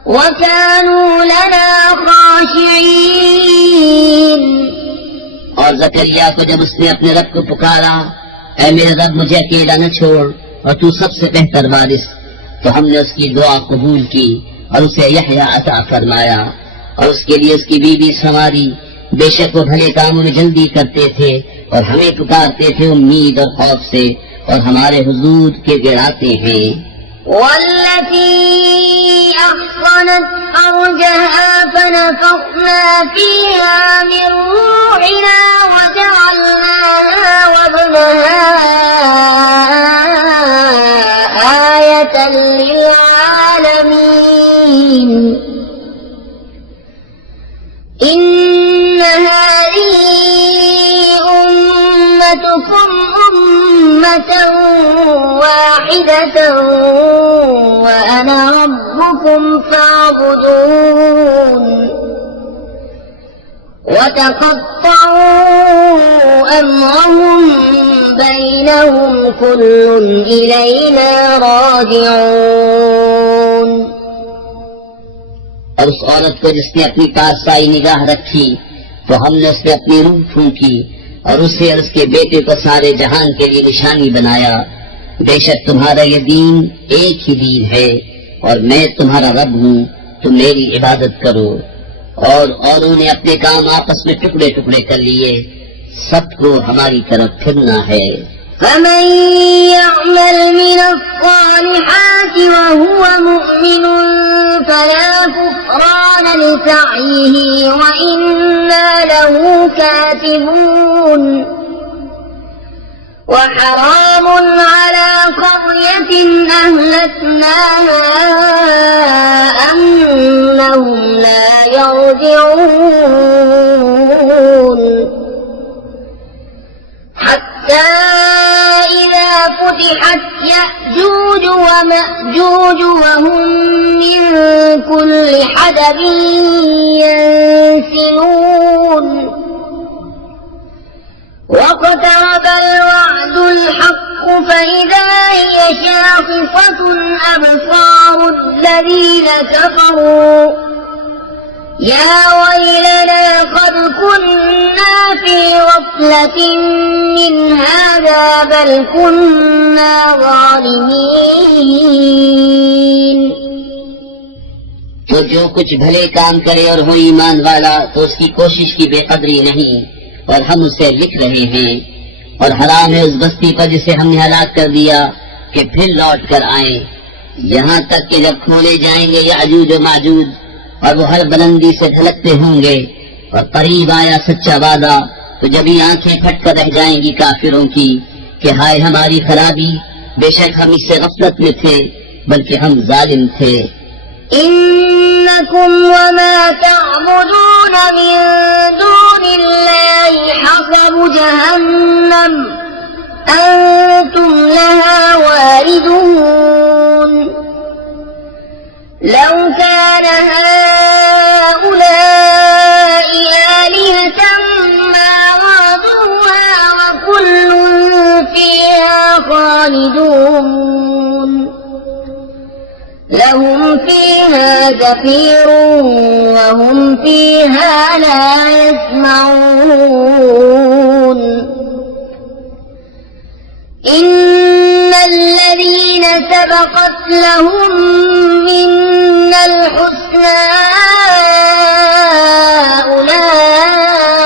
وكانوا لنا خاشعين. और जकरिया को जब उसने अपने रब को पुकारा, ऐ मेरे रब मुझे अकेला न छोड़ और तू सबसे बेहतर वारिस, तो हमने उसकी दुआ कबूल की और उसे यहया अता फरमाया और उसके लिए उसकी बीवी संवारी. बेशक वो भले कामों में जल्दी करते थे और हमें पुकारते थे उम्मीद और खौफ से, और हमारे हुजूर के गिराते हैं. والتي أحصنت فرجها فنفخنا فيها من روحنا وجعلناها وابنها آية للعالمين. إن هذه أمتكم أمة واحدة وأنا ربكم فاعبدون. وتقطعوا أمرهم بينهم كل إلينا راجعون. और उस औरत को जिसने अपनी तारसाई निगाह रखी, तो हमने उसमें अपनी रूह फूंकी और उसे और उसके बेटे को सारे जहान के लिए निशानी बनाया. बेशक तुम्हारा ये दीन एक ही दीन है और मैं तुम्हारा रब हूँ, तुम मेरी इबादत करो. और औरों ने अपने काम आपस में टुकड़े टुकड़े कर लिए, सबको हमारी तरफ फिरना है. فمن يعمل من الصالحات وهو مؤمن فلا كفران لسعيه وإنا له كاتبون. وحرام على قرية أهلكناها أنهم لا يرجعون. حتى إذا فتحت يأجوج ومأجوج وهم من كل حدب ينسلون. واقترب الوعد الحق فإذا هي شاخصة أبصار الذين كفروا يا ويلنا قد كنا في غفلة من هذا بل كنا ظالمين. तो जो कुछ भले काम करे और हो ईमान वाला, तो उसकी कोशिश की बेकदरी नहीं, और हम उसे लिख रहे हैं. और हराम है उस बस्ती पर जिसे हमने हलाक कर दिया कि फिर लौट कर आए, यहाँ तक कि जब खोले जाएंगे याजूज और माजूज और वो हर बुलंदी से ढलकते होंगे. और करीब आया सच्चा वादा, तो जब ही आंखें फटकर रह जाएंगी काफिरों की कि हाय हमारी खराबी, बेशक हम इससे गफलत में थे, बल्कि हम जालिम थे. إنكم وما تعبدون من دون الله حصب جهنم أنتم لها واردون. لو كان هؤلاء آلهة ما وردوها وكل فيها خالدون. لهم زفير وهم فيها لا يسمعون إن الذين سبقت لهم منا الحسنى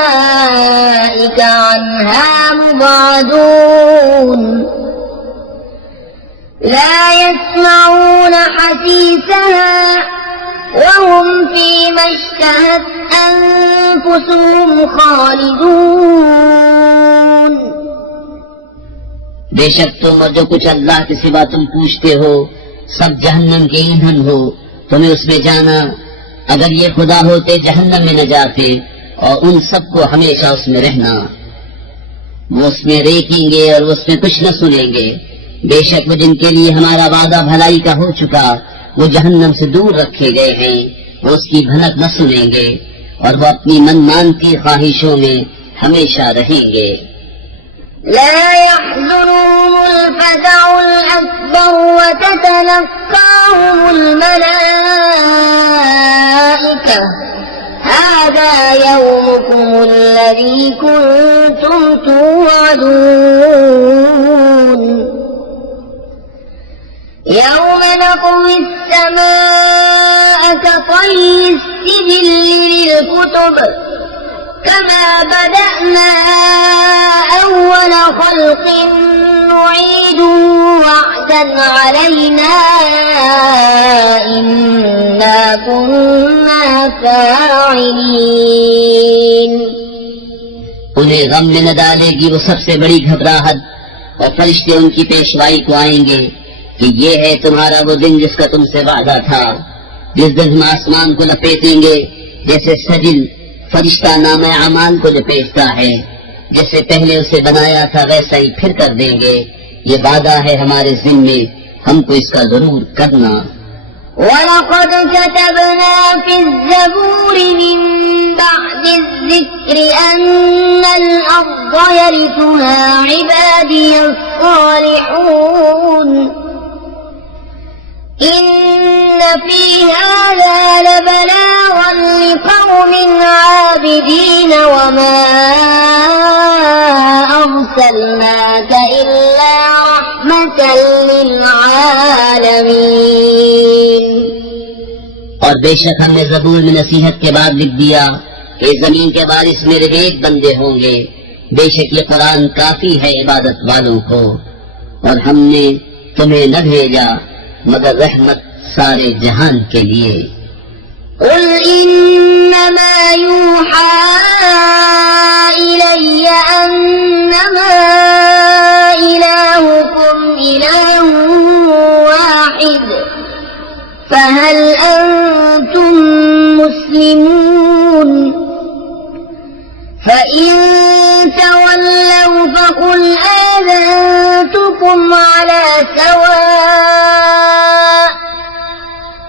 أولئك عنها مبعدون لا يسمعون حسيسها وهم فيما اشتهت أنفسهم خالدون बेशक तुम और जो कुछ अल्लाह के सिवा तुम पूछते हो सब जहन्नम के ईंधन हो, तुम्हें उसमें जाना। अगर ये खुदा होते जहन्नम में न जाते और उन सबको हमेशा उसमें रहना। वो उसमें रेखेंगे और उसमें कुछ न सुनेंगे। बेशक वो जिनके लिए हमारा वादा भलाई का हो चुका वो जहन्नम से दूर रखे गए हैं, वो उसकी भनक न सुनेंगे और वो अपनी मनमानती ख्वाहिशों में हमेशा रहेंगे। لا يحزنهم الفزع الأكبر وتتلقاهم الملائكة هذا يومكم الذي كنتم توعدون يوم نطوي السماء كطي السجل للكتب كما بدأنا أول خلق نعيده وعدا علينا إنا كنا فاعلين उन्हें गम में न डालेगी वो सबसे बड़ी घबराहट, और फरिश्ते उनकी पेशवाई को आएंगे कि ये है तुम्हारा वो दिन जिसका तुमसे वादा था, जिस दिन हम आसमान को लपेटेंगे जैसे सजिल फरिश्ता नामे अमाल को लपेटता है। जैसे पहले उसे बनाया था वैसा ही फिर कर देंगे। ये वादा है हमारे जिम्मे, हमको इसका जरूर करना। وَلَقَدْ كَتَبْنَا فِي الزَّبُورِ مِن بَعْدِ الذِّكْرِ أَنَّ الْأَرْضَ يَرِثُهَا عِبَادِيَ الصَّالِحُونَ إِنَّ فِي هَذَا لَبَلَاغًا لِقَوْمٍ عَابِدِينَ وَمَا أَرْسَلْنَاكَ إِلَّا رَحْمَةً لِلْعَالَمِينَ और बेशक हमने ज़बूर में नसीहत के बाद लिख दिया कि जमीन के बारिश मेरे नेक बंदे होंगे। बेशक ये कुरान काफी है इबादत वालों को, और हमने तुम्हें न भेजा मगर रहमत सारे जहान के लिए। قل إنما يوحى إلي أنما إلهكم إله واحد فهل أنتم مسلمون فإن تولوا فقل آذنتكم على سواء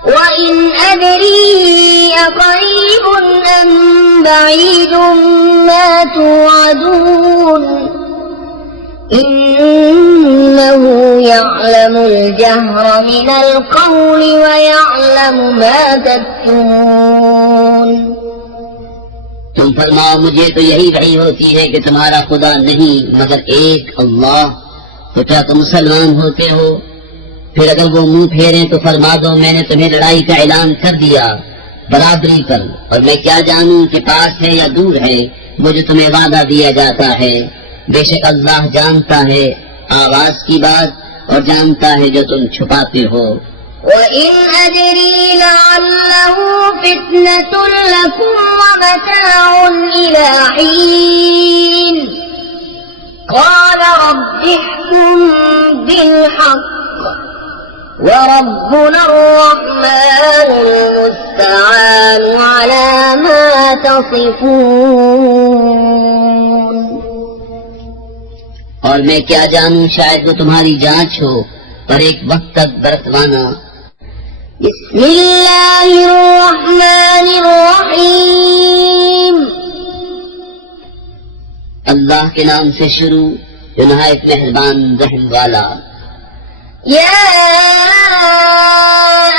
وإن أدري أقريب أم بعيد ما توعدون إنه يعلم الجهر من القول ويعلم ما تكتمون तुम फरमाओ मुझे तो यही वही होती है कि तुम्हारा खुदा नहीं मगर एक अल्लाह। तो क्या तुम मुसलमान होते हो? फिर अगर वो मुंह फेरे तो फरमा दो मैंने तुम्हें लड़ाई का ऐलान कर दिया बराबरी पर, और मैं क्या जानूं कि पास है या दूर है वो जो तुम्हें वादा दिया जाता है। बेशक अल्लाह जानता है आवाज की बात और जानता है जो तुम छुपाते हो। وإن أدري لعله فتنة لكم ومتاع إلى حين قال رب احكم بالحق وربنا الرحمن المستعان على ما تصفون और मैं क्या जानूं शायद वो तुम्हारी जांच हो पर एक वक्त तक बरतवाना। बिस्मिल्लाहिर्रहमानिर्रहीम अल्लाह के नाम से शुरू जो नहायत मेहरबान रहम वाला। يا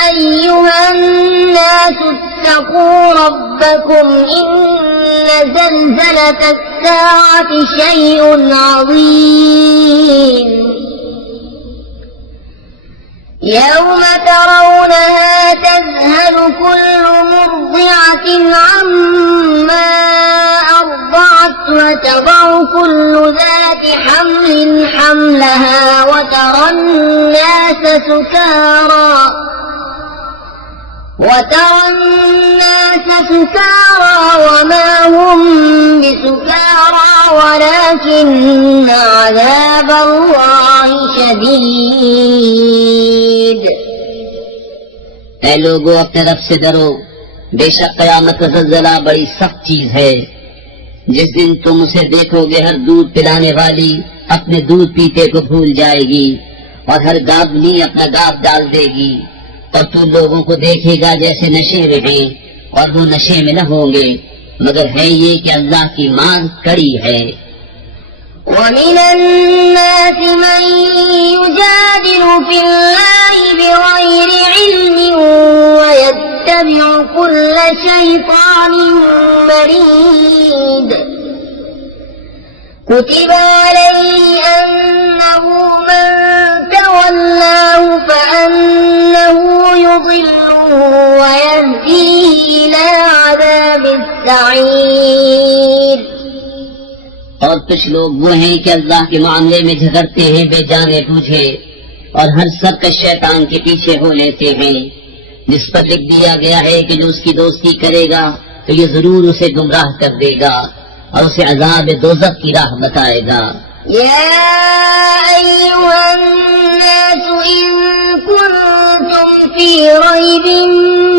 أيها الناس اتقوا ربكم إن زلزلة الساعة شيء عظيم يوم ترونها تذهل كل مرضعة عما أرضعت وتضع كل ذات حمل حملها وترى الناس سكارى وما هم بسكارى ولكن عذاب الله شديد। ऐ लोगों, अपने रब से डरो, बेशक कयामत का ज़लज़ला बड़ी सख्त चीज है। जिस दिन तुम उसे देखोगे, हर दूध पिलाने वाली अपने दूध पीते को भूल जाएगी और हर गाबनी अपना गाब डाल देगी, और तू लोगों को देखेगा जैसे नशे में हैं, और वो नशे में न होंगे, मगर है ये कि अल्लाह की मार कड़ी है। ومن الناس من يجادل في الله بغير علم ويتبع كل شيطان مريد كتب عليه أنه من تولاه فأنه يضله ويهديه إلى عذاب السعير। और कुछ लोग वो हैं कि अल्लाह के मामले में झगड़ते हैं बेजाने बूझे, और हर सर्कस शैतान के पीछे हो लेते हैं, जिस पर लिख दिया गया है कि जो उसकी दोस्ती करेगा तो ये जरूर उसे गुमराह कर देगा और उसे अज़ाब दोज़ख की राह बताएगा। يا أيها الناس إن كنتم في ريب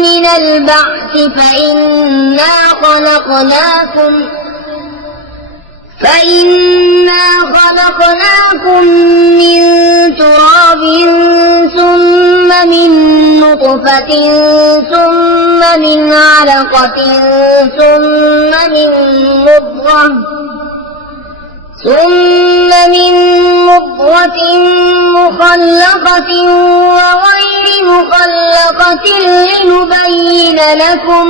من البعث فإنا خلقناكم من تراب ثم من نطفة ثم من علقة ثم من مضغة مخلقة وغير مخلقة لنبين لكم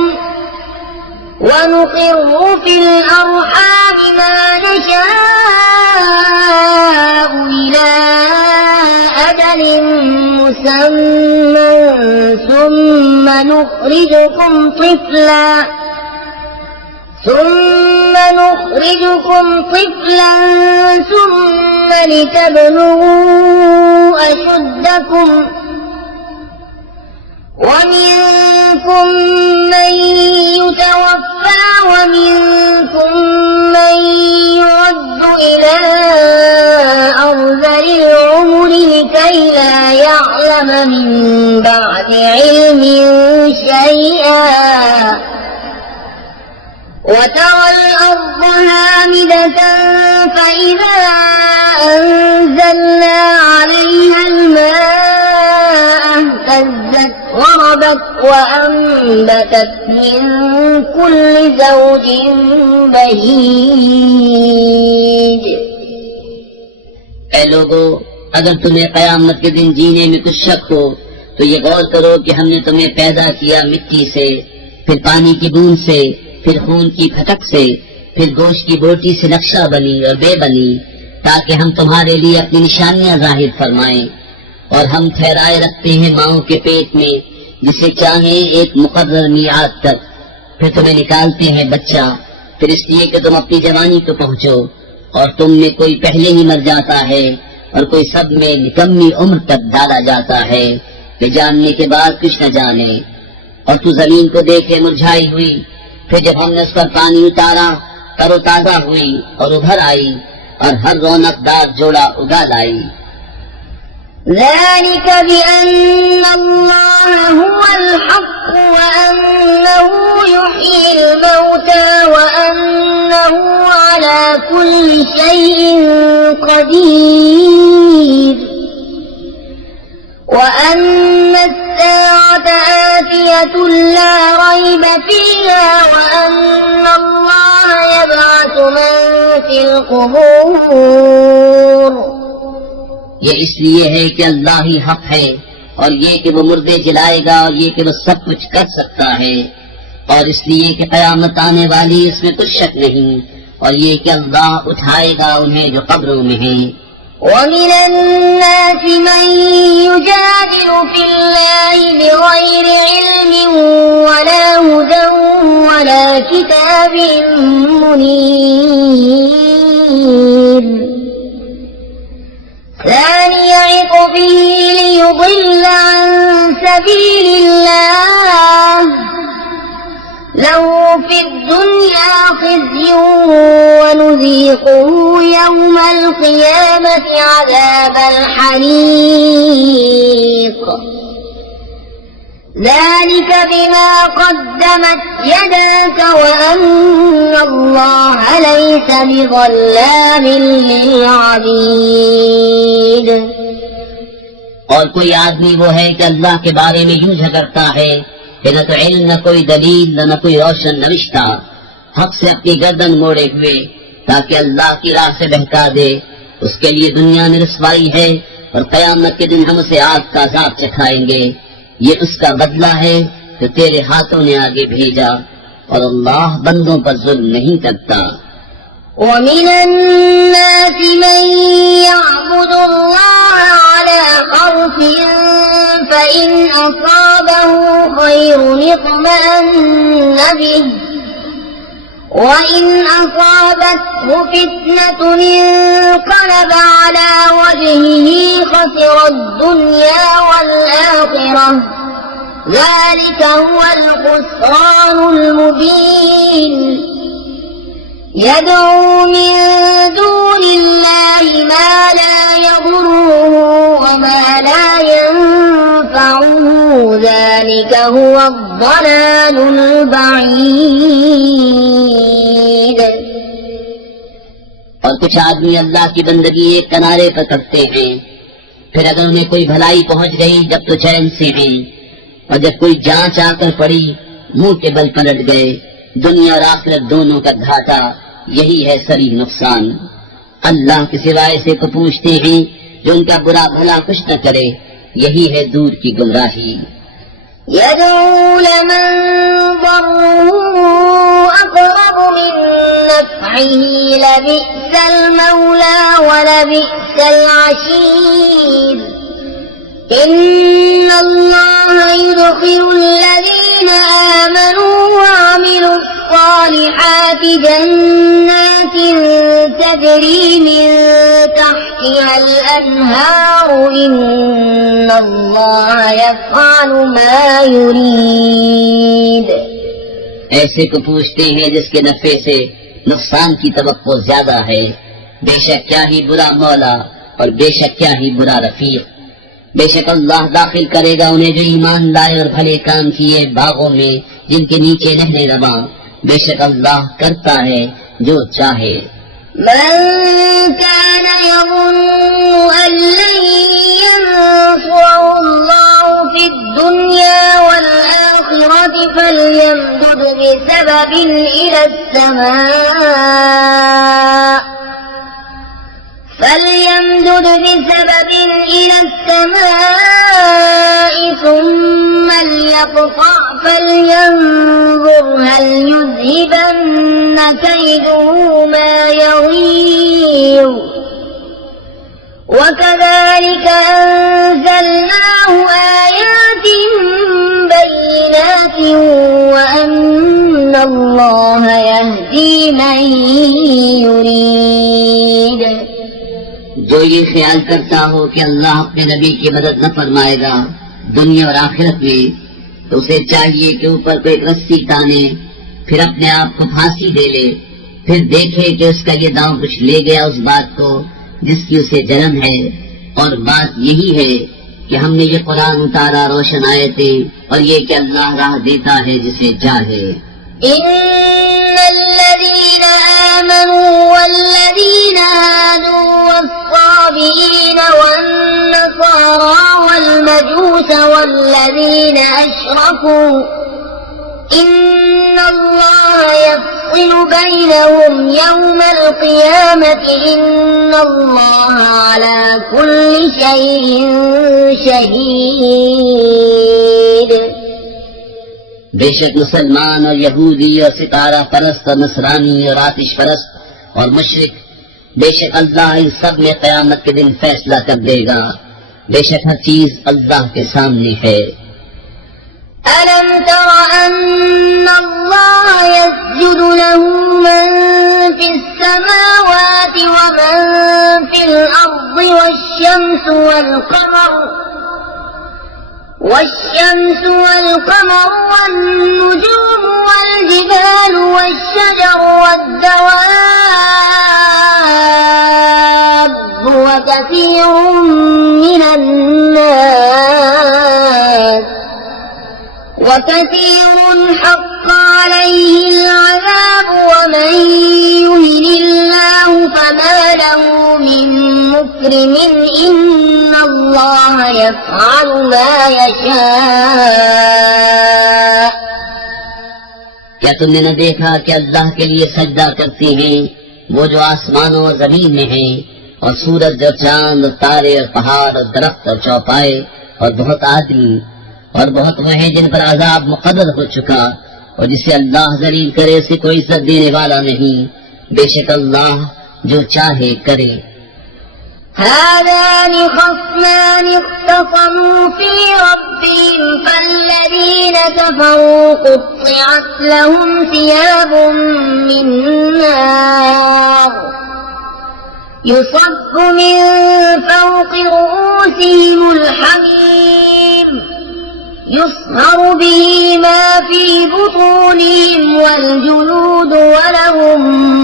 ونقر في الأرحام ما نشاء إلى أجل مسمى ثم نخرجكم طفلا ثم لتبلغوا أشدكم ومنكم من يتوفى ومنكم من يرد إلى أرذل العمر لكي لا يعلم من بعد علم شيئا وترى الأرض هامدة فإذا أنزلنا عليها الماء اهتزت وربت وأنبتت من كل زوج بهيج। ऐ लोगों, अगर तुम्हें कयामत के दिन जीने में कुछ शक हो तो ये गौर करो कि हमने तुम्हें पैदा किया मिट्टी से, फिर पानी की बूंद से, फिर खून की फटक से, फिर गोश्त की बोटी से नक्शा बनी और बे बनी, ताकि हम तुम्हारे लिए अपनी निशानियां जाहिर फरमाएं। और हम ठहराए रखते हैं माओं के पेट में जिसे चाहे एक मुकर्रर मियाद तक, फिर तुम्हें निकालते हैं बच्चा, फिर इसलिए कि तुम अपनी जवानी को पहुंचो, और तुम में कोई पहले ही मर जाता है और कोई सब में निकम्मी उम्र तक डाला जाता है कि जानने के बाद कुछ न जाने। और तू जमीन को देखे मुरझाई हुई, फिर जब हमने उस पर पानी उतारा तरोताजा हुई और उभर आई और हर रौनकदार जोड़ा उगा लाई। ذلك بأن الله هو الحق وأنه يحيي الموتى وأنه على كل شيء قدير وأن الساعة آتية لا ريب فيها وأن الله يبعث من في القبور ये इसलिए है कि अल्लाह ही हक है, और ये कि वो मुर्दे जिलाएगा, और ये कि वो सब कुछ कर सकता है, और इसलिए कि क़यामत आने वाली, इसमें कुछ शक नहीं, और ये कि अल्लाह उठाएगा उन्हें जो कब्रों में हैं। ومن الناس من يجادل في الله بغير علم ولا هدى ولا كتاب منير ثاني عقبه ليضل عن سبيل الله له في الدنيا خزي ونذيقه يوم القيامة عذاب الحريق ذلك بما قدمت يداك وأن الله ليس بظلام للعبيد। और कोई आदमी वो है कि अल्लाह के बारे में यूं झगड़ता है कि न तो इल्म, न कोई दलील, न कोई रोशन नविश्ता, हक से अपनी गर्दन मोड़े हुए ताकि अल्लाह की राह से बहका दे। उसके लिए दुनिया में रुसवाई है, और क़यामत के दिन हम उसे आग का अज़ाब चखाएंगे। ये उसका बदला है जो तेरे हाथों ने आगे भेजा, और अल्लाह बंदों पर जुल्म नहीं करता। ومن الناس من يعبد الله على حرف فإن أصابه خير اطمأن به وإن أصابته فتنة انقلب على وجهه خسر الدنيا والآخرة ذلك هو الخسران المبين يدعو من دون الله ما لا يضره وما لا ينفعه ذلك هو الضلال البعيد। और कुछ आदमी अल्लाह की बंदगी एक किनारे पर करते हैं, फिर अगर उन्हें कोई भलाई पहुंच गई जब तो चैन से हैं, और जब कोई जांच आकर पड़ी मुंह के बल पलट गए। दुनिया और आखिरत दोनों का घाटा, यही है सरी नुकसान। अल्लाह के सिवाय से तो पूछते हैं जो उनका बुरा भला कुछ न करे, यही है दूर की गुमराही। يدعو لمن ضره أقرب من نفعه لبئس المولى ولبئس العشير إن الله يدخل الذين آمنوا وعملوا الصالحات جنات تجري من تحتها الأنهار إن الله يفعل ما يريد। ऐसे को पूछते हैं जिसके नफे से नुकसान की तवक्को ज्यादा है। बेशक क्या ही बुरा मौला और बेशक क्या ही बुरा रफीक। बेशक अल्लाह दाखिल करेगा उन्हें जो ईमान लाए और भले काम किए बागों में जिनके नीचे नहरें रवां। बेशक अल्लाह करता है जो चाहे। من كان يظن أن لن ينصره الله في الدنيا والآخرة فليمدد بسبب إلى السماء ثم ليقطع فلينظر هل يذهبن كيده ما يغيظ وكذلك أنزلناه آيات بينات وأن الله يهدي من يريد। जो ये ख्याल करता हो कि अल्लाह अपने नबी की मदद न फरमाएगा दुनिया और आखिरत में, तो उसे चाहिए कि ऊपर को एक रस्सी ताने, फिर अपने आप को फांसी दे ले, फिर देखे कि उसका ये दांव कुछ ले गया उस बात को जिसकी उसे जलन है। और बात यही है कि हमने ये कुरान उतारा रोशन आयतें, और ये कि अल्लाह राह देता है जिसे चाहे। إن الذين آمنوا والذين هادوا والصابئين والنصارى والمجوس والذين أشركوا إن الله يفصل بينهم يوم القيامة إن الله على كل شيء شهيد बेशक मुसलमान और यहूदी और सितारा परस्त और नसरानी और आतिश परस्त और मुशरिक, बेशक अल्लाह इन सब में क़यामत के दिन फैसला कर देगा। बेशक हर चीज अल्लाह के सामने है। ألم تر أن الله يسجد له من في السماوات ومن في الأرض والشمس والقمر والنجوم والجبال والشجر والدواب وكثير من الناس وكثير حق عليه العذاب ومن يهن الله فما له من مكرم إن الله يفعل ما يشاء क्या तुमने न देखा कि अल्लाह के लिए सजदा करती हैं वो जो आसमानों और जमीन में हैं, और सूरज और चांद और तारे और पहाड़ और दरख्त और चौपाए और बहुत आदमी और बहुत वह हैं जिन पर अजाब मुक़र्रर हो चुका, और जिसे अल्लाह जलील करे उसे कोई इज्जत देने वाला नहीं। बेशक अल्लाह जो चाहे करे। هذان خصمان اختصموا في ربهم فالذين كفروا قطعت لهم ثياب من نار يصب من فوق رؤوسهم الحميم يصهر به ما في بطونهم والجلود ولهم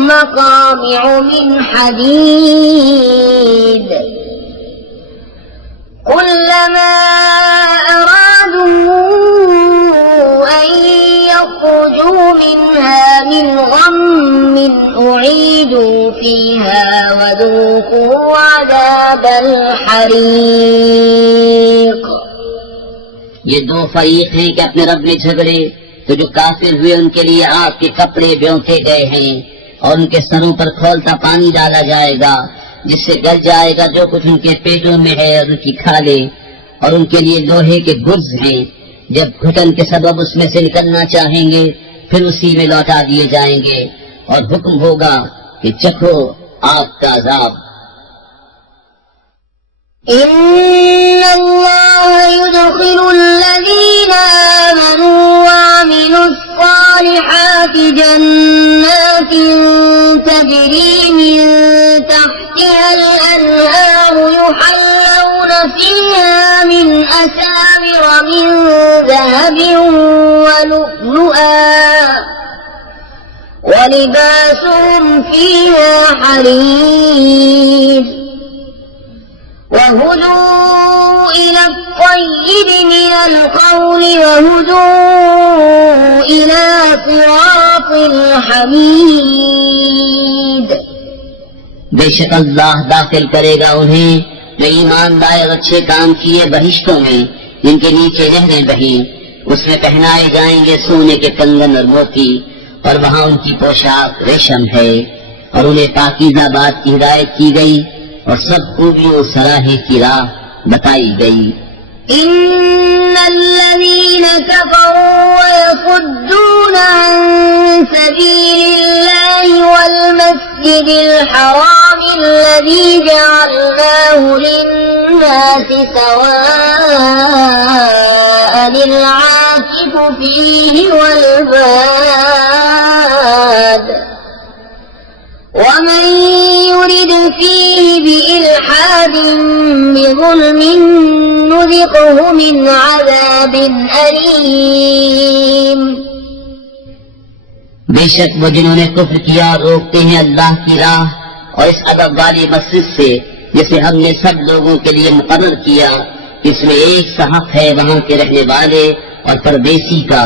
مقامع من حديد كلما أرادوا أن يخرجوا منها من غم أعيدوا فيها وذوقوا عذاب الحريق। ये दो फरीक हैं कि अपने रब में झगड़े, तो जो काफिर हुए उनके लिए आग के कपड़े ब्योंते गए हैं और उनके सरों पर खौलता पानी डाला जाएगा जिससे गल जाएगा जो कुछ उनके पेटों में है और उनकी खाले, और उनके लिए लोहे के गुर्ज हैं। जब घुटन के सबब उसमें से निकलना चाहेंगे फिर उसी में लौटा दिए जाएंगे, और हुक्म होगा कि चखो आग का अजाब। إن الله يدخل الذين آمنوا وعملوا الصالحات جنات تجري من تحتها الأنهار يحلون فيها من أساور من ذهب ولؤلؤا ولباسهم فيها حرير وهدوا إلى الطيب من القول وهدوا إلى صراط الحميد। बेशक अल्लाह दाखिल करेगा उन्हें जो ईमान लाए और अच्छे काम किए बहिश्तों में जिनके नीचे नहरें बही, उसमें पहनाए जाएंगे सोने के कंगन और मोती, और वहाँ उनकी पोशाक रेशम है, और उन्हें पाकीज़ा बात की हिदायत की गई और सब खूबियों सराहे की राह बताई गई। इन्नल्लज़ीन कफ़रू वयसुद्दून अन सबीलिल्लाहि वल मस्जिदिल हराम अल्लज़ी जअलनाहु लिन्नासि सवाअनिल आकिफु फीहि वल बाद ومن يرد فيه بإلحاد بظلم نذقه من عذاب أليم। बेशक वो जिन्होंने कुफ्र किया रोकते हैं अल्लाह की राह और इस अदब वाली मस्जिद से जिसे हमने सब लोगों के लिए मुकर्रर किया, इसमें एक सा हक है वहाँ के रहने वाले और परदेसी का,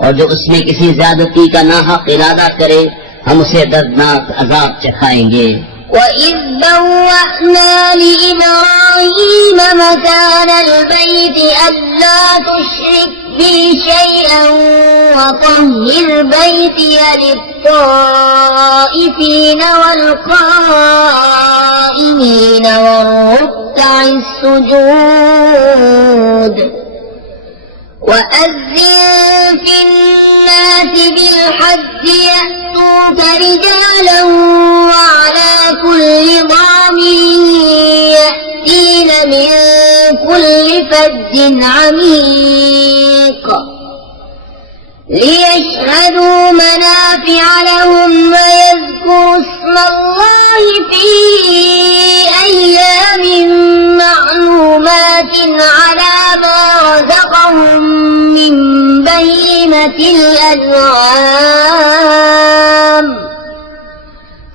और जो उसमें किसी ज्यादती का नाहक इरादा करे हम उसे दर्दनाक अजाब चखाएंगे। وَإِذْ بَوَّأْنَا لِإِبْرَاهِيمَ مَكَانَ الْبَيْتِ أَلَّا تُشْرِكْ بِي شَيْئًا وَطَهِّرْ بَيْتِيَ لِلطَّائِفِينَ وَالْقَائِمِينَ وَالرُّكَّعِ والسجود وأذن في الناس بالحج يأتوك رجالا وعلى كل ضامر يأتين من كل فج عميق ليشهدوا منافع لهم ويذكروا اسم الله في أيام معلومات على ما رزقهم من بهيمة الأنعام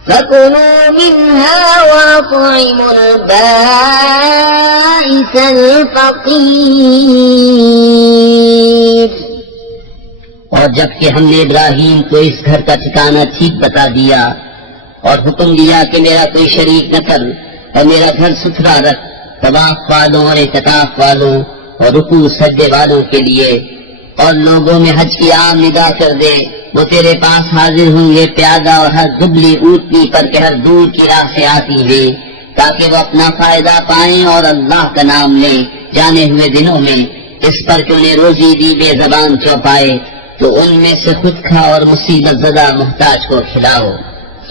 فكلوا منها وأطعموا البائس الفقير। और जबकि हमने इब्राहीम को इस घर का ठिकाना ठीक बता दिया और हुक्म दिया कि मेरा कोई शरीक न कर और मेरा घर सुथरा रख तवाफ वालों और इत्काफ वालों और रुकू सजदे वालों के लिए, और लोगों में हज की आम निगाह कर दे। वो तेरे पास हाजिर होंगे प्यादा और हर दुबली ऊँटनी पर के हर दूर की राह से आती है, ताकि वो अपना फायदा पाएं और अल्लाह का नाम लें जाने हुए दिनों में। इस पर कि उन्हें रोजी दी बेजबान चौपाए, तो उनमें से खुद खा और मुसीबत ज़दा मोहताज को खिलाओ।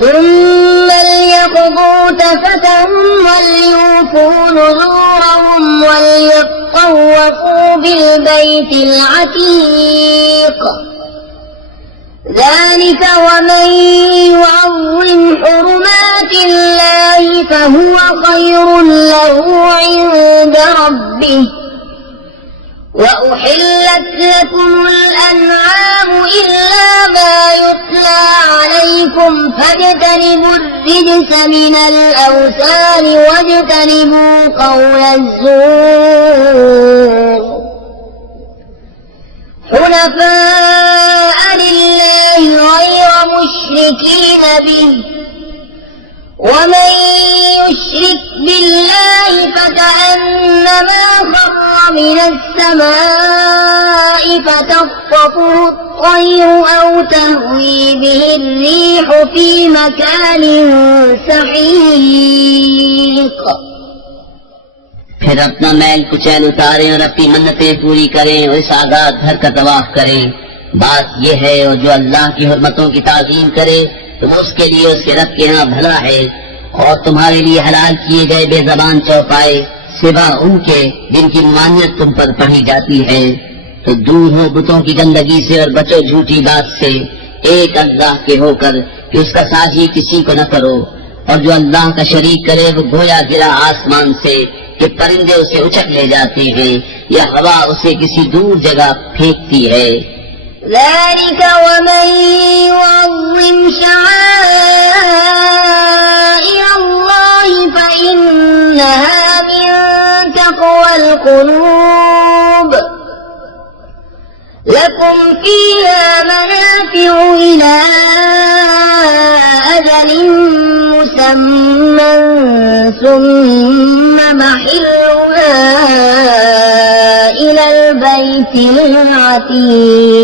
ثم ليقضوا تفتهم وليوفوا نذورهم وليطوفوا بالبيت العتيق ذلك ومن يعظم حرمات الله فهو خير له عند ربه وأحلت لكم الأنعام إلا ما يتلى عليكم فاجتنبوا الرجس من الأوثان واجتنبوا قول الزور حنفاء لله غير مشركين به ومن يشرك بالله فكأنما خر من السماء فتخطفه الطير أو تهوي به الريح في مكان سحيق। फिर अपना मैल कुचैल उतारें और अपनी मन्नतें पूरी करें और इस आजाद घर का तवाफ करें। बात यह है, और जो अल्लाह की हुर्मतों की ताज़ीम करे तो उसके लिए उसके रब के यहाँ भला है। और तुम्हारे लिए हलाल किए गए बेजबान चौपाए सिवा उनके जिनकी मान्यत तुम पर पढ़ी जाती है। तो दूर हो बुतों की गंदगी से और बचो झूठी बात से, एक अल्लाह के होकर कि उसका साझी किसी को न करो। और जो अल्लाह का शरीक करे वो गोया गिरा आसमान से कि परिंदे उसे उचक ले जाते हैं या हवा उसे किसी दूर जगह फेंकती है। ذلك ومن يعظم شعائر الله فإنها من تقوى القلوب لكم فيها منافع إلى أجل مسمى ثم محلها إلى البيت العتيق।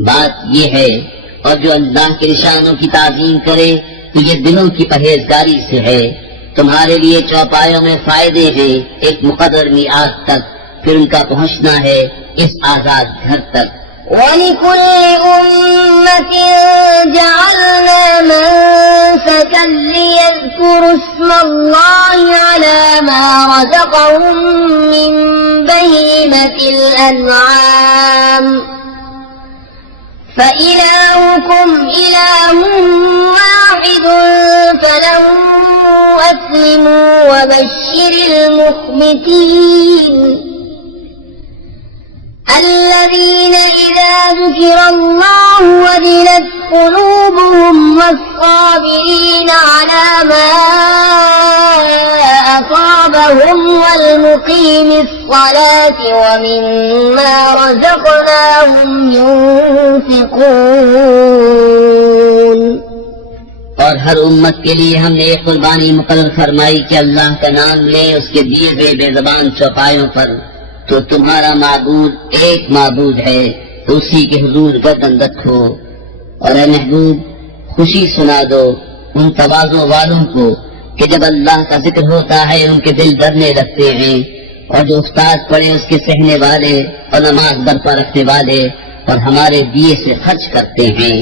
बात ये है, और जो अल्लाह के निशानों की ताज़ीम करे तो ये दिलों की परहेजगारी से है। तुम्हारे लिए चौपायों में फायदे हैं एक मुकद्दर मियाद तक, फिर उनका पहुँचना है इस आजाद घर तक। ولكل أمة جعلنا منسكا ليذكروا اسم الله على ما رزقهم من بهيمة الأنعام فإلهكم إله واحد فله أسلموا وبشر المخبتين الذين إذا ذكر الله وجلت قلوبهم والصابرين على ما أصابهم والمقيم الصلاة ومما رزقناهم ينفقون। और हर उम्मत के लिए हमने एक कुर्बानी मुकर्रर फरमाई कि अल्लाह का नाम ले उसके दिए हुए बेज़बान चौपायों पर। तो तुम्हारा माबूद एक माबूद है, तो उसी के हुजूर गर्दन रखो। और ए महबूब खुशी सुना दो उन तवाज़ो वालों को कि जब अल्लाह का जिक्र होता है उनके दिल डरने लगते हैं, और जो उस्ताद पड़े उसके सहने वाले और नमाज बरपा रखने वाले और हमारे दिए से खर्च करते हैं।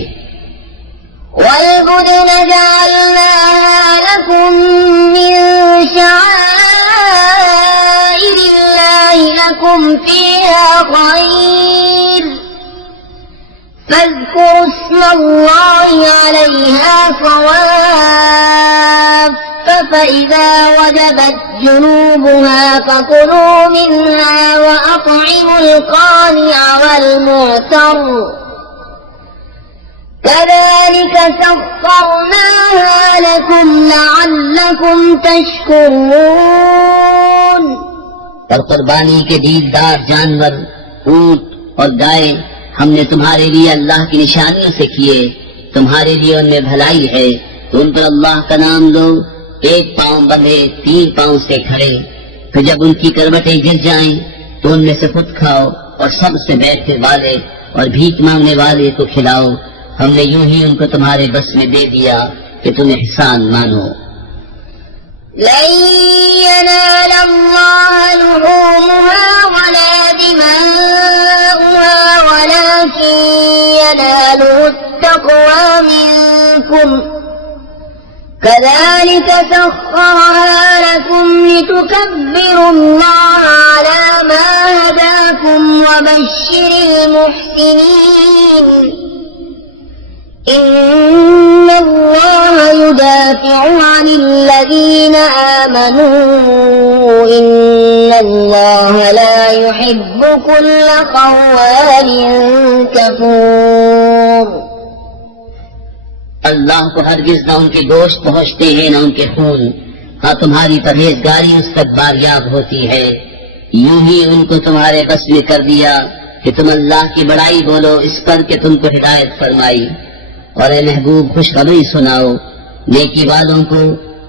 وَالْبُدْنَ جَعَلْنَاهَا لَكُم مِّن شَعَائِرِ اللَّهِ لَكُمْ فِيهَا خَيْرٌ فاذكروا اسم الله عليها صواف فإذا وجبت جنوبها فكلوا منها وأطعموا القانع والمعتر كذلك سخرناها لكم لعلكم تشكرون। और कुर्बानी के दीदार जानवर ऊंट और गाय हमने तुम्हारे लिए अल्लाह की निशानियों से किए, तुम्हारे लिए उनमें भलाई है। तो उन पर अल्लाह का नाम लो, एक पांव बंधे 3 पांव से खड़े। तो जब उनकी करवटें गिर जाएं तो उनमें से खुद खाओ और सबसे बैठने वाले और भीख मांगने वाले को खिलाओ। हमने यूं ही उनको तुम्हारे बस में दे दिया कि तुम एहसान मानो। لن ينال الله لحومها ولا دماؤها ولكن يناله التقوى منكم كذلك سخرها لكم لتكبروا الله على ما هداكم وبشر المحسنين إن الله يدافع عن الذين آمنوا إن الله لا يحب كل خوان كفور। अल्लाह को हरगिज न उनके गोश्त पहुँचते हैं न उनके खून। हाँ, तुम्हारी परहेजगारी उस तक बारियाब होती है। यूं ही उनको तुम्हारे बस में कर दिया कि तुम अल्लाह की बड़ाई बोलो इस पर कि तुमको हिदायत फरमाई। और ए महबूब खुशखबरी सुनाओ नेकी वालों को,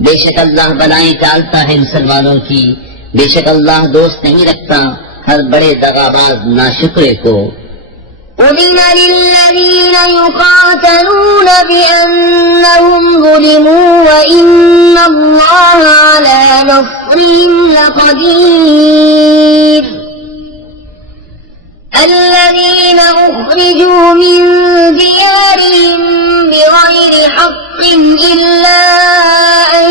बेशक अल्लाह बलाएं टालता है मुसलमानों की, बेशक अल्लाह दोस्त नहीं रखता हर बड़े दगाबाज नाशुक्रे को। أذن للذين يقاتلون بأنهم ظلموا وإن الله على نصرهم لقدير الذين أخرجوا من ديارهم بغير حق إلا أن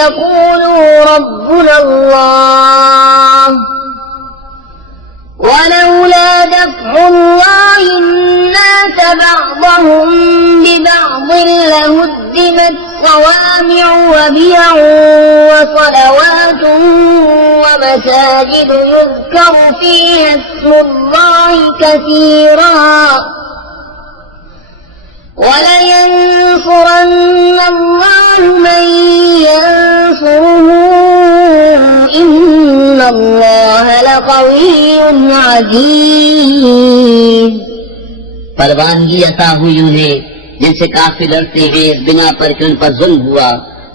يقولوا ربنا الله ولولا دفع الله الناس بعضهم ببعض لهدمت صوامع وبيع وصلوات ومساجد يذكر فيها اسم الله كثيرا ولينصرن الله من ينصره إن الله لقوي عزيز। परवानगी अता हुई उन्हें जिनसे काफिर लड़ते हैं इस बिना पर कि उन पर जुल्म हुआ,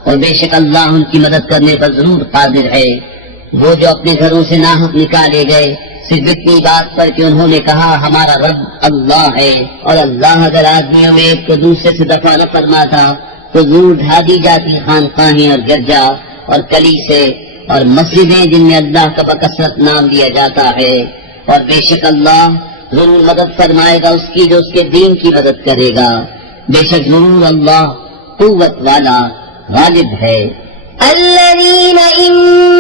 और बेशक अल्लाह उनकी मदद करने पर जरूर कादिर है। वो जो अपने घरों से नाहक निकाले गए सिर्फ इतनी बात पर कि उन्होंने कहा हमारा रब अल्लाह है, और अल्लाह अगर आदमियों में एक को दूसरे से दफा न फरमाता तो जरूर ढा दी जाती खानकाहें और गिरजा और कलीसे और मस्जिदें जिनमें अल्लाह का बकसरत नाम लिया जाता है। और बेशक अल्लाह जरूर मदद फरमाएगा उसकी जो उसके दीन की मदद करेगा। बेशक जरूर अल्लाह कुव्वत वाला गालिब है। الذين إن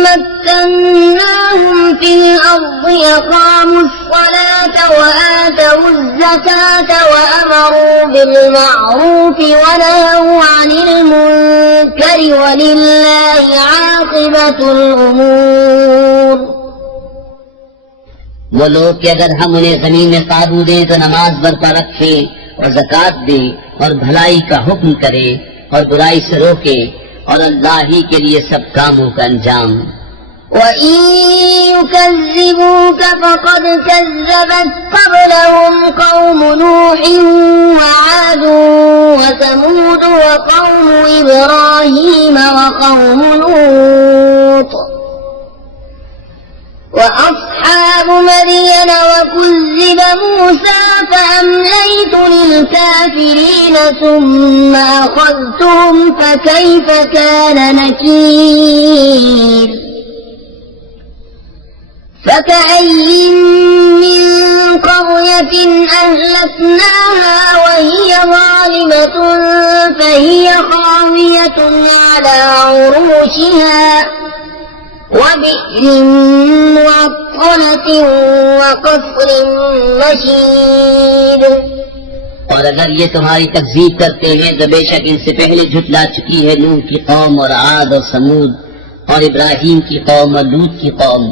مكناهم في الأرض أقاموا الصلاة وآتوا الزكاة وأمروا بالمعروف ونهوا عن المنكر ولله عاقبة الأمور। वो लोग कि अगर हम उन्हें जमीन में काबू दें तो नमाज बरपा रखें और ज़कात दें और भलाई का हुक्म करें और बुराई से रोकें, और अल्लाह ही के लिए सब कामों का अंजाम। وَإِن يُكَذِّبُوكَ فَقَدْ كَذَّبَتْ قَبْلَهُمْ قَوْمُ نُوحٍ وَعَادٌ وَثَمُودُ وَقَوْمُ إِبْرَاهِيمَ وَقَوْمُ لُوطٍ وَأَصْحَابُ مَدْيَنَ وَكُذِّبَ مُوسَى فأمليت للكافرين ثم أخذتهم فكيف كان نكير فكأي من قرية أهلكناها وهي ظالمة فهي خاوية على عروشها وبئر معطلة وقصر مشيد। और अगर ये तुम्हारी तकजीब करते हैं तो बेशक इनसे पहले झुटला चुकी है नूह की कौम और आद और समूद और इब्राहिम की कौम और लूत की कौम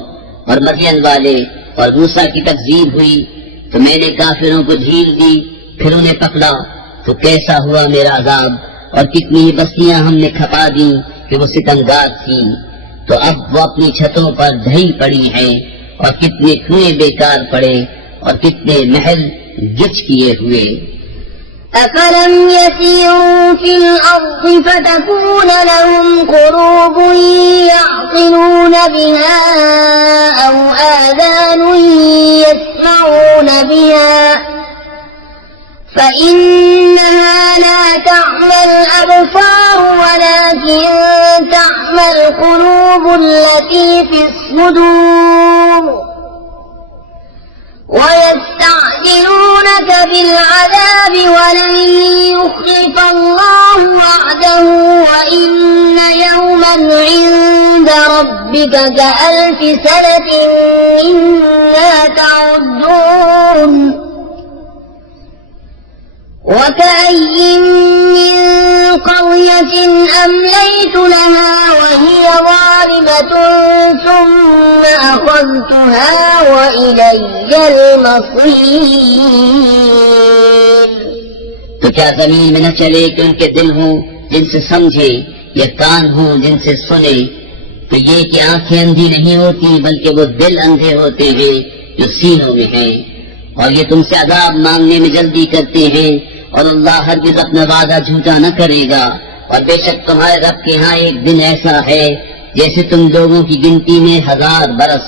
और मदियन वाले और मूसा की तकजीब हुई तो मैंने काफिरों को ढील दी फिर उन्हें पकड़ा तो कैसा हुआ मेरा अजाब और कितनी ही बस्तियां हमने खपा दी कि वो सितमगार थी तो अब वो अपनी छतों पर ढही पड़ी हैं और कितने कुएं बेकार पड़े और कितने महल गिच किए हुए। أفلم يسيروا في الأرض فتكون لهم قلوب يعقلون بها أو آذان يسمعون بها فإنها لا تعمى الأبصار ولكن تعمى القلوب التي في الصدور ويستعجلونك بالعذاب ولن يخلف الله وعده وإن يوما عند ربك كألف سنة مما تعدون وكأي من قرية أمليت لها وهي ظالمة ثم أخذتها وإلي المصير। तो क्या जमीन में न चले कि उनके दिल हों जिनसे समझे या कान हों जिनसे सुने तो ये कि आंखें अंधी नहीं होती बल्कि वो दिल अंधे होते हैं जो सीनों में हैं और ये तुमसे अजाब मांगने में जल्दी करते हैं और अल्लाह हरगिज़ अपना वादा झूठा न करेगा और बेशक तुम्हारे रब के यहाँ एक दिन ऐसा है जैसे तुम लोगों की गिनती में 1000 बरस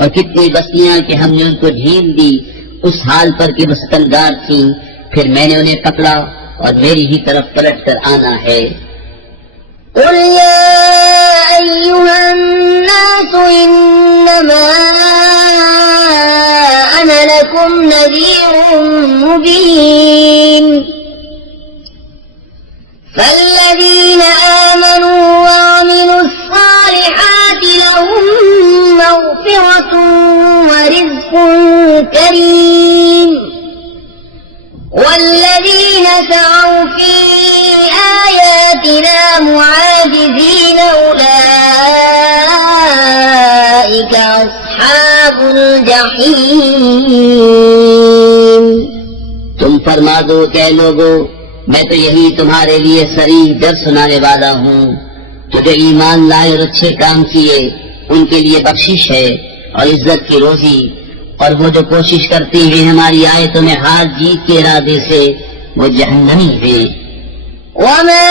और कितनी बस्तियां कि हमने उनको ढील दी उस हाल पर कि वो सितमगार थी फिर मैंने उन्हें पकड़ा और मेरी ही तरफ पलट कर आना है। قل يا أيها الناس إنما أنا لكم نذير مبين فالذين آمنوا وعملوا الصالحات لهم مغفرة ورزق كريم والذين سعوا في آياتنا معاجزين أولئك أصحاب الجحيم। तुम फरमा दो कि लोगों मैं तो यही तुम्हारे लिए सरी डर सुनाने वाला हूँ तो जो ईमान लाए और अच्छे काम किए उनके लिए बख्शिश है और इज्जत की रोजी और वो जो कोशिश करते हैं हमारी आयतों में हार जीत के इरादे से वो जहन्नमी है। وما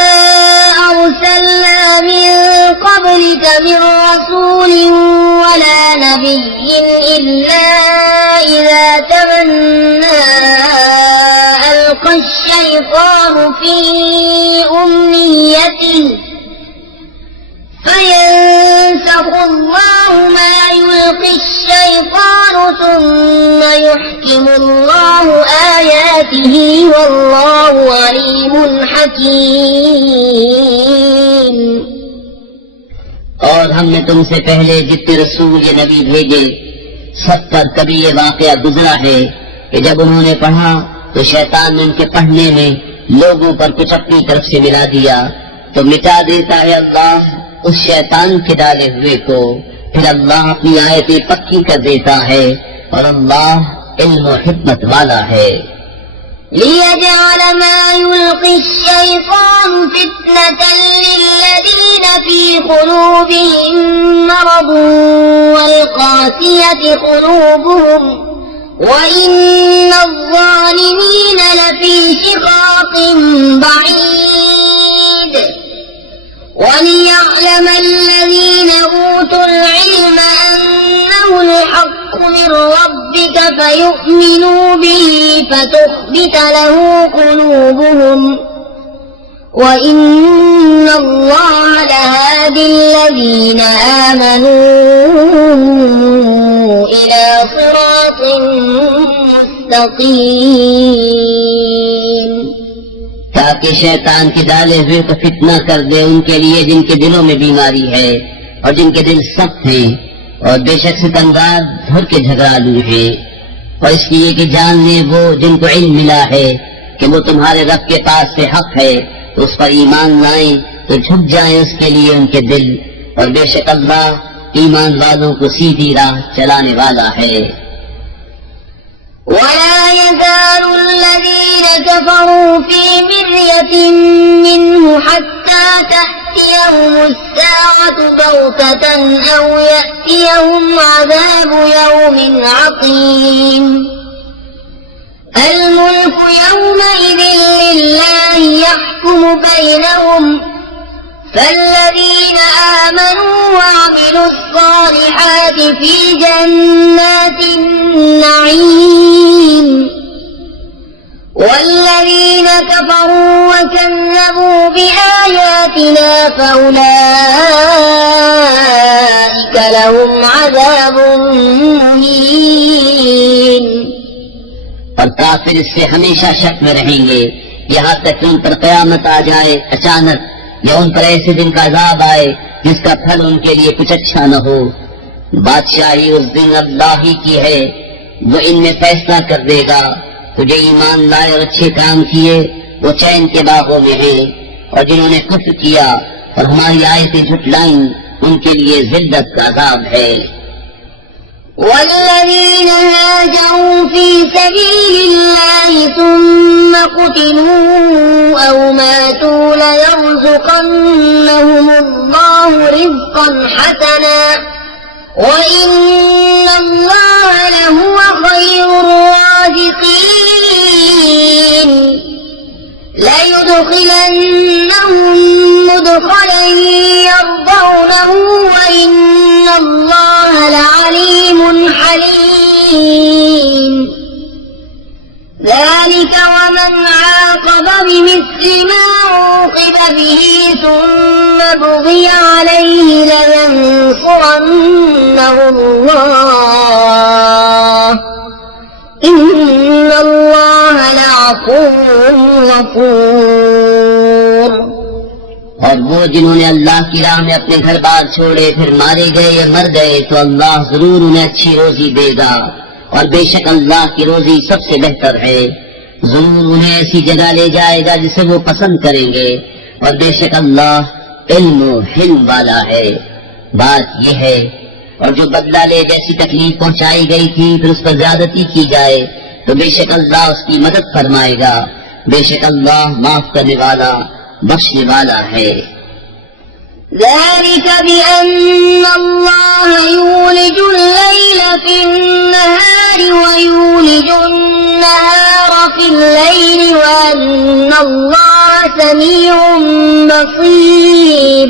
أرسلنا من قبلك من رسول ولا نبي إلا إذا تمنى ألقى الشيطان في أمنيته فينسخ الله ما يلقي الشيطان ثم يحكم الله آياته والله عليم حكيم। और हमने तुमसे पहले जितने रसूल या नबी भेजे सब पर कभी ये वाकया गुजरा है कि जब उन्होंने पढ़ा तो शैतान ने उनके पढ़ने में लोगों पर कुछ अपनी तरफ से मिला दिया तो मिटा देता है अल्लाह उस शैतान के डाले हुए को फिर अल्लाह अपनी आयतें पक्की कर देता है और अल्लाह इल्म और हिकमत वाला है। ليجعل ما يلقي الشيطان فتنة للذين في قلوبهم مرض والقاسية قلوبهم وإن الظالمين لفي شقاق بعيد وليعلم الذين أوتوا العلم أنه الحق من ربك فيؤمنوا به فتخبت له قلوبهم وإن الله لهادي الذين آمنوا إلى صراط مستقيم ताकि शैतान के डाले हुए को फितना कर दे उनके लिए जिनके दिलों में बीमारी है और जिनके दिल सख्त हैं और बेशक सितमगार धुर के झगड़ालू हैं। और इसलिए कि जान ले वो जिनको इल्म मिला है कि वो तुम्हारे रब के पास से हक है तो उस पर ईमान लाएं तो झुक जाए उसके लिए उनके दिल। और बेशक अल्लाह ईमान वालों को सीधी राह चलाने वाला है। ولا يزال الذين كفروا في مرية منه حتى تأتيهم الساعة بغتة أو يأتيهم عذاب يوم عقيم الملك يومئذ لله يحكم بينهم فالذين آمنوا وعملوا الصالحات في جنات النعيم والذين كفروا وكذبوا بآياتنا فأولئك لهم عذاب مهين और काफिर इससे हमेशा शक में रहेंगे यहाँ तक कि उन पर कयामत आ जाए अचानक या उन पर ऐसे दिन का अजाब आए जिसका फल उनके लिए कुछ अच्छा न हो। बादशाही उस दिन अल्लाह ही की है, वो इनमें फैसला कर देगा। तो जो ईमान लाए और अच्छे काम किए वो चैन के बागों में हैं और जिन्होंने कुफ्र किया और हमारी आयतें झुटलाईं उनके लिए जिल्लत का अजाब है। والذين هاجروا في سبيل الله ثم قتلوا أو ماتوا ليرزقنهم الله رزقا حسنا وإن الله لهو خير الرازقين ليدخلنهم مدخلا يرضونه وإن الله لعليم حليم ذلك ومن عاقب بمثل ما عوقب به ثم بغي عليه لينصرنه الله إن الله لعفو غفور और वो जिन्होंने अल्लाह की राह में अपने घर बार छोड़े फिर मारे गए या मर गए तो अल्लाह जरूर उन्हें अच्छी रोजी देगा और बेशक अल्लाह की रोजी सबसे बेहतर है। जरूर उन्हें ऐसी जगह ले जाएगा जिसे वो पसंद करेंगे और बेशक अल्लाह इल्म हिल्म वाला है। बात यह है और जो बदला ले जैसी तकलीफ पहुंचाई गई थी फिर उस पर ज्यादती की जाए तो बेशक अल्लाह उसकी मदद फरमाएगा। बेशक अल्लाह माफ करने वाला बख्शने वाला है। ذلك بأن الله يولج الليل في النهار ويولج النهار في الليل وأن الله سميع بصير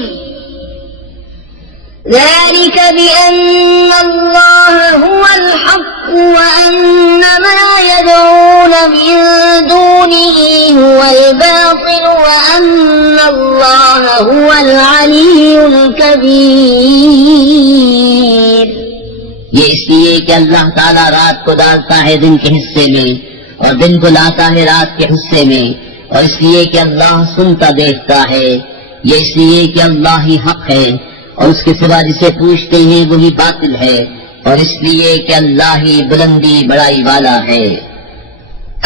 ذلك بأن الله هو الحق وأن ما يدعون من دونه هو الباطل وأن الله هو العلي الكبير ये इसलिए कि अल्लाह ताला रात को डालता है दिन के हिस्से में और दिन को लाता है रात के हिस्से में और इसलिए कि अल्लाह सुनता देखता है। ये इसलिए कि अल्लाह ही हक है और उसके सिवा जिसे पूछते हैं वही बातिल है और इसलिए कि अल्लाह ही बुलंदी बड़ाई वाला है।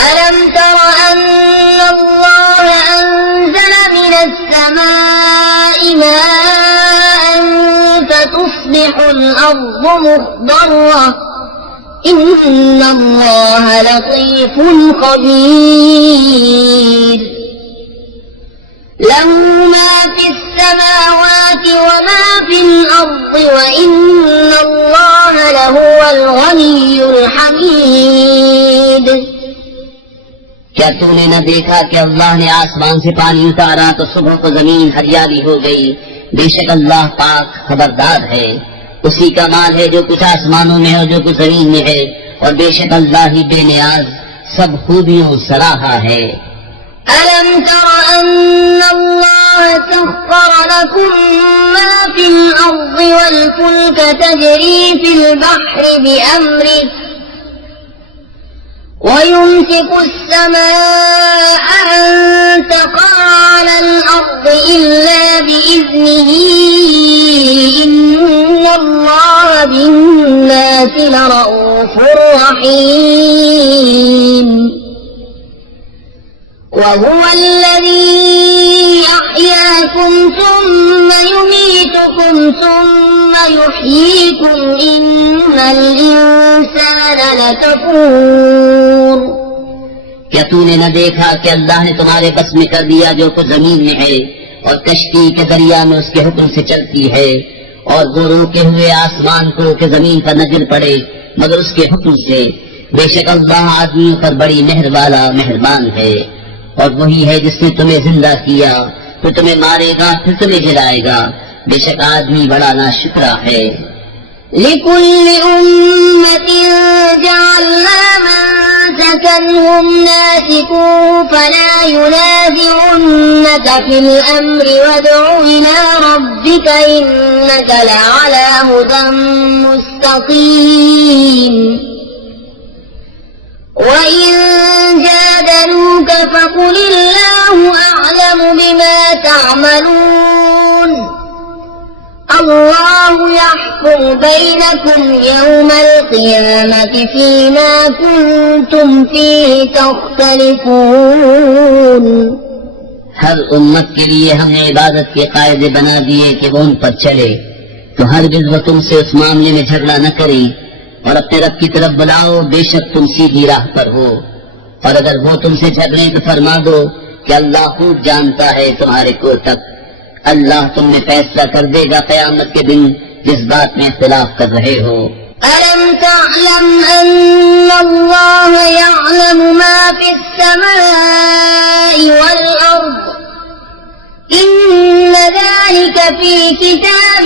ألم تر أن الله أنزل من السماء ماء فتصبح الأرض مخضرة إن الله لطيف خبير له ما في السماوات وما في الأرض وإن الله لهو الغني الحميد क्या तूने न देखा कि अल्लाह ने आसमान से पानी उतारा तो सुबह को जमीन हरियाली हो गई। बेशक अल्लाह पाक खबरदार है। उसी का माल है जो कुछ आसमानों में है और जो कुछ जमीन में है, और बेशक अल्लाह ही बेनियाज सब खूबियों सराहा है। ألم تر أن الله سخر لكم ما في الأرض والفلك تجري في البحر بأمره ويمسك السماء أن تقع على الأرض إلا بإذنه إن الله بالناس لرءوف رحيم وهو الذي أحياكم ثم يميتكم ثم يحييكم إن الإنسان لكفور। क्या तूने न देखा कि अल्लाह ने तुम्हारे बस में कर दिया जो कुछ जमीन में है, और कश्ती के दरिया में उसके हुक्म से चलती है, और वो रोके हुए आसमान को कि जमीन पर न गिर पड़े मगर उसके हुक्म से। बेशक अल्लाह आदमियों पर बड़ी मेहर वाला मेहरबान है। और वही है जिसने तुम्हें जिंदा किया, फिर तुम्हें मारेगा, फिर तुम्हें गिराएगा। बेशक आदमी बड़ा नाशुक्रा है। لكل أمة جعلنا منسكا هم ناسكوه فلا ينازعنك في الأمر وادع إلى ربك إنك لعلى هدى مستقيم وإن جادلوك فقل الله أعلم بما تعملون الله يحكم بينكم يوم القيامة فيما كنتم فيه تختلفون। हर उम्मत के लिए हमने इबादत के कायदे बना दिए कि वो उन पर चले, तो हरगिज़ वो तुमसे उस मामले में झगड़ा न करे, और अपने रब की तरफ बुलाओ, बेशक तुम सीधी राह पर हो। और अगर वो तुमसे झगड़े तो फरमा दो कि अल्लाह खूब जानता है तुम्हारे को तक। अल्लाह तुम में फैसला कर देगा क़यामत के दिन जिस बात में इख्तिलाफ कर रहे हो। ألم تعلم أن الله يعلم ما في السماء والأرض إن ذلك في كتاب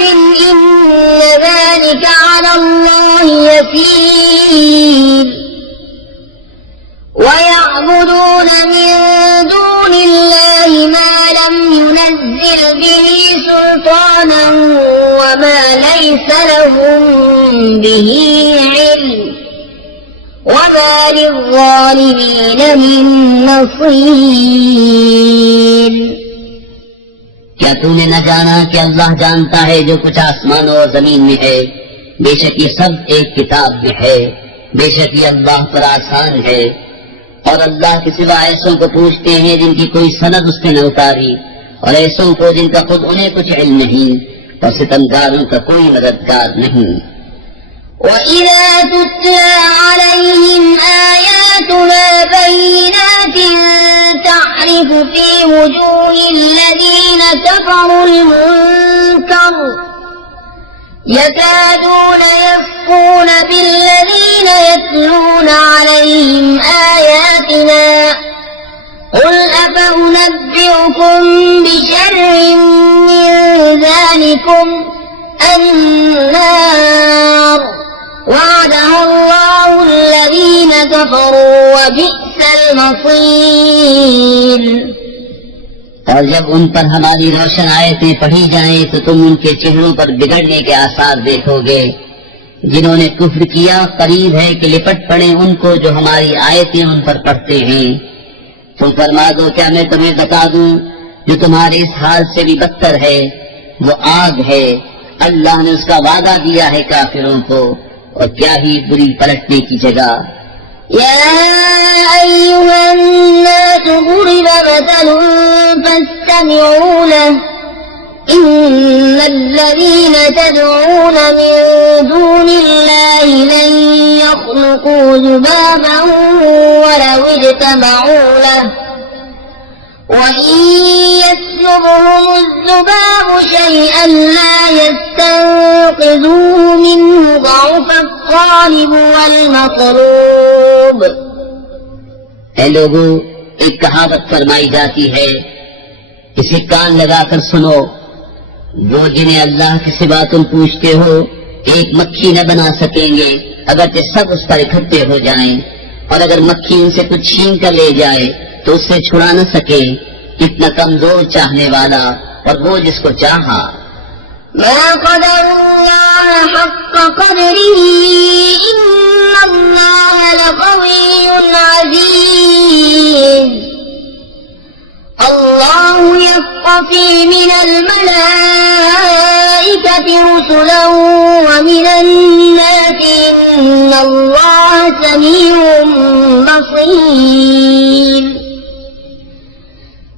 إن ذلك على الله يسير ويعبدون من دون الله ما لم ينزل به سلطانا وما ليس لهم به علم وما للظالمين من نصير। क्या तूने न जाना कि अल्लाह जानता है जो कुछ आसमानों और जमीन में है। बेशक ये सब एक किताब में है। बेशक ये अल्लाह पर आसान है। और अल्लाह के सिवा ऐसों को पूछते हैं जिनकी कोई सनद उसने न उतारी, और ऐसों को जिनका खुद उन्हें कुछ इल्म नहीं, और सितमगारों का कोई मददगार नहीं। وإذا تتلى عليهم آياتنا بينات تعرف في وجوه الذين كفروا المنكر يكادون يسقون بالذين يتلون عليهم آياتنا قل أفأنبئكم بشر من ذلكم النار وعدها الله الذين كفروا وبئس المصير। और जब उन पर हमारी रोशन आयतें पढ़ी जाएं तो तुम उनके चेहरों पर बिगड़ने के आसार देखोगे। जिन्होंने कुफ्र किया करीब है कि लिपट पड़े उनको जो हमारी आयतें उन पर पढ़ते हैं। तुम फरमा दो, क्या मैं तुम्हें बता दूं जो तुम्हारे इस हाल से भी बदतर है? वो आग है, अल्लाह ने उसका वादा दिया है काफिरों को, और क्या ही बुरी पलटने की जगह। يا أيها الناس ضرب مثل فاستمعوا له إن الذين تدعون من دون الله لن يخلقوا ذبابا ولو اجتمعوا له وإن يسلبهم الذباب شيئا لا يستنقذوه منه ضعف الطالب والمطلوب। ऐ लोगों, एक कहावत फरमाई जाती है, इसे कान लगाकर सुनो। वो जिन्हें अल्लाह के सिवा तुम पूछते हो एक मक्खी न बना सकेंगे अगर सब उस पर इकट्ठे हो जाएं, और अगर मक्खी उनसे कुछ छीन कर ले जाए तो उससे छुड़ा न सके। इतना कमजोर चाहने वाला और वो जिसको चाहा। ما قدر الله حق قدره إن الله لقوي عزيز الله يصطفي من الملائكة رسلا ومن الناس إن الله سميع بصير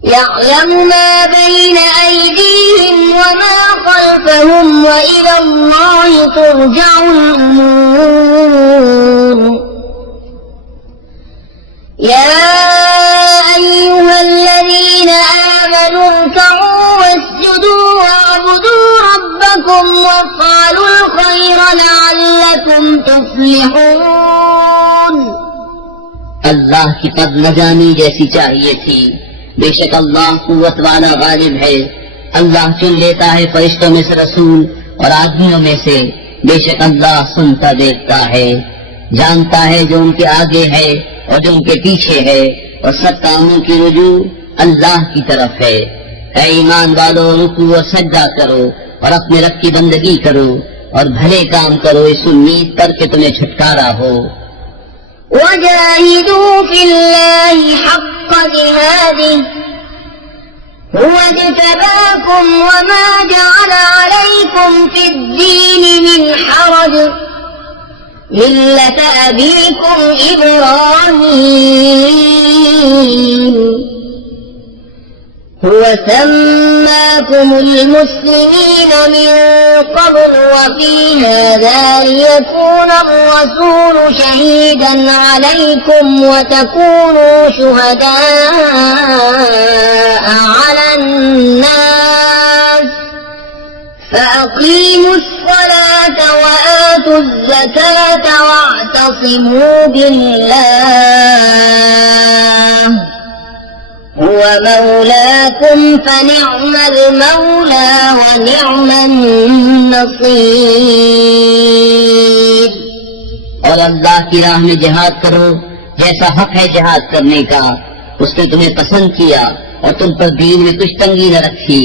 يعلم ما بين أيديهم وما خلفهم وإلى الله ترجع الأمور يا أيها الذين آمنوا اركعوا واسجدوا واعبدوا ربكم وافعلوا الخير لعلكم تفلحون अल्लाह की पद न जानी जैसी चाहिए थी। बेशक अल्लाह कुव्वत वाला गालिब है। अल्लाह चुन लेता है फरिश्तों में से रसूल और आदमियों में से। बेशक अल्लाह सुनता देखता है, जानता है जो उनके आगे है और जो उनके पीछे है, और सब कामों की रुजू अल्लाह की तरफ है। ऐ ईमान वालों, रुकू और सजदा करो और अपने रब की बंदगी करो और भले काम करो इस उम्मीद पर कि तुम्हें छुटकारा हो। وجاهدوا في الله حق جهاده هو اجتباكم وما جعل عليكم في الدين من حرج ملة أبيكم إبراهيم هو سماكم المسلمين من قبل وفي هذا ليكون الرسول شهيدا عليكم وتكونوا شهداء على الناس فأقيموا الصلاة وآتوا الزكاة واعتصموا بالله هو مولاكم فنعم المولى ونعم النصير और अल्लाह की राह में जिहाद करो जैसा हक है जिहाद करने का। उसने तुम्हें पसंद किया और तुम पर दीन में कुछ तंगी न रखी।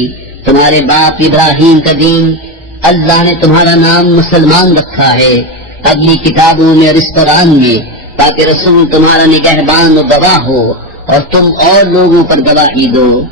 तुम्हारे बाप इब्राहिम का दीन अल्लाह ने तुम्हारा नाम मुसलमान रखा है अगली किताबों में और इस कुरान में, ताकि रसूल तुम्हारा निगहबान और गवाह हो और तुम और लोगों पर गवाही दो।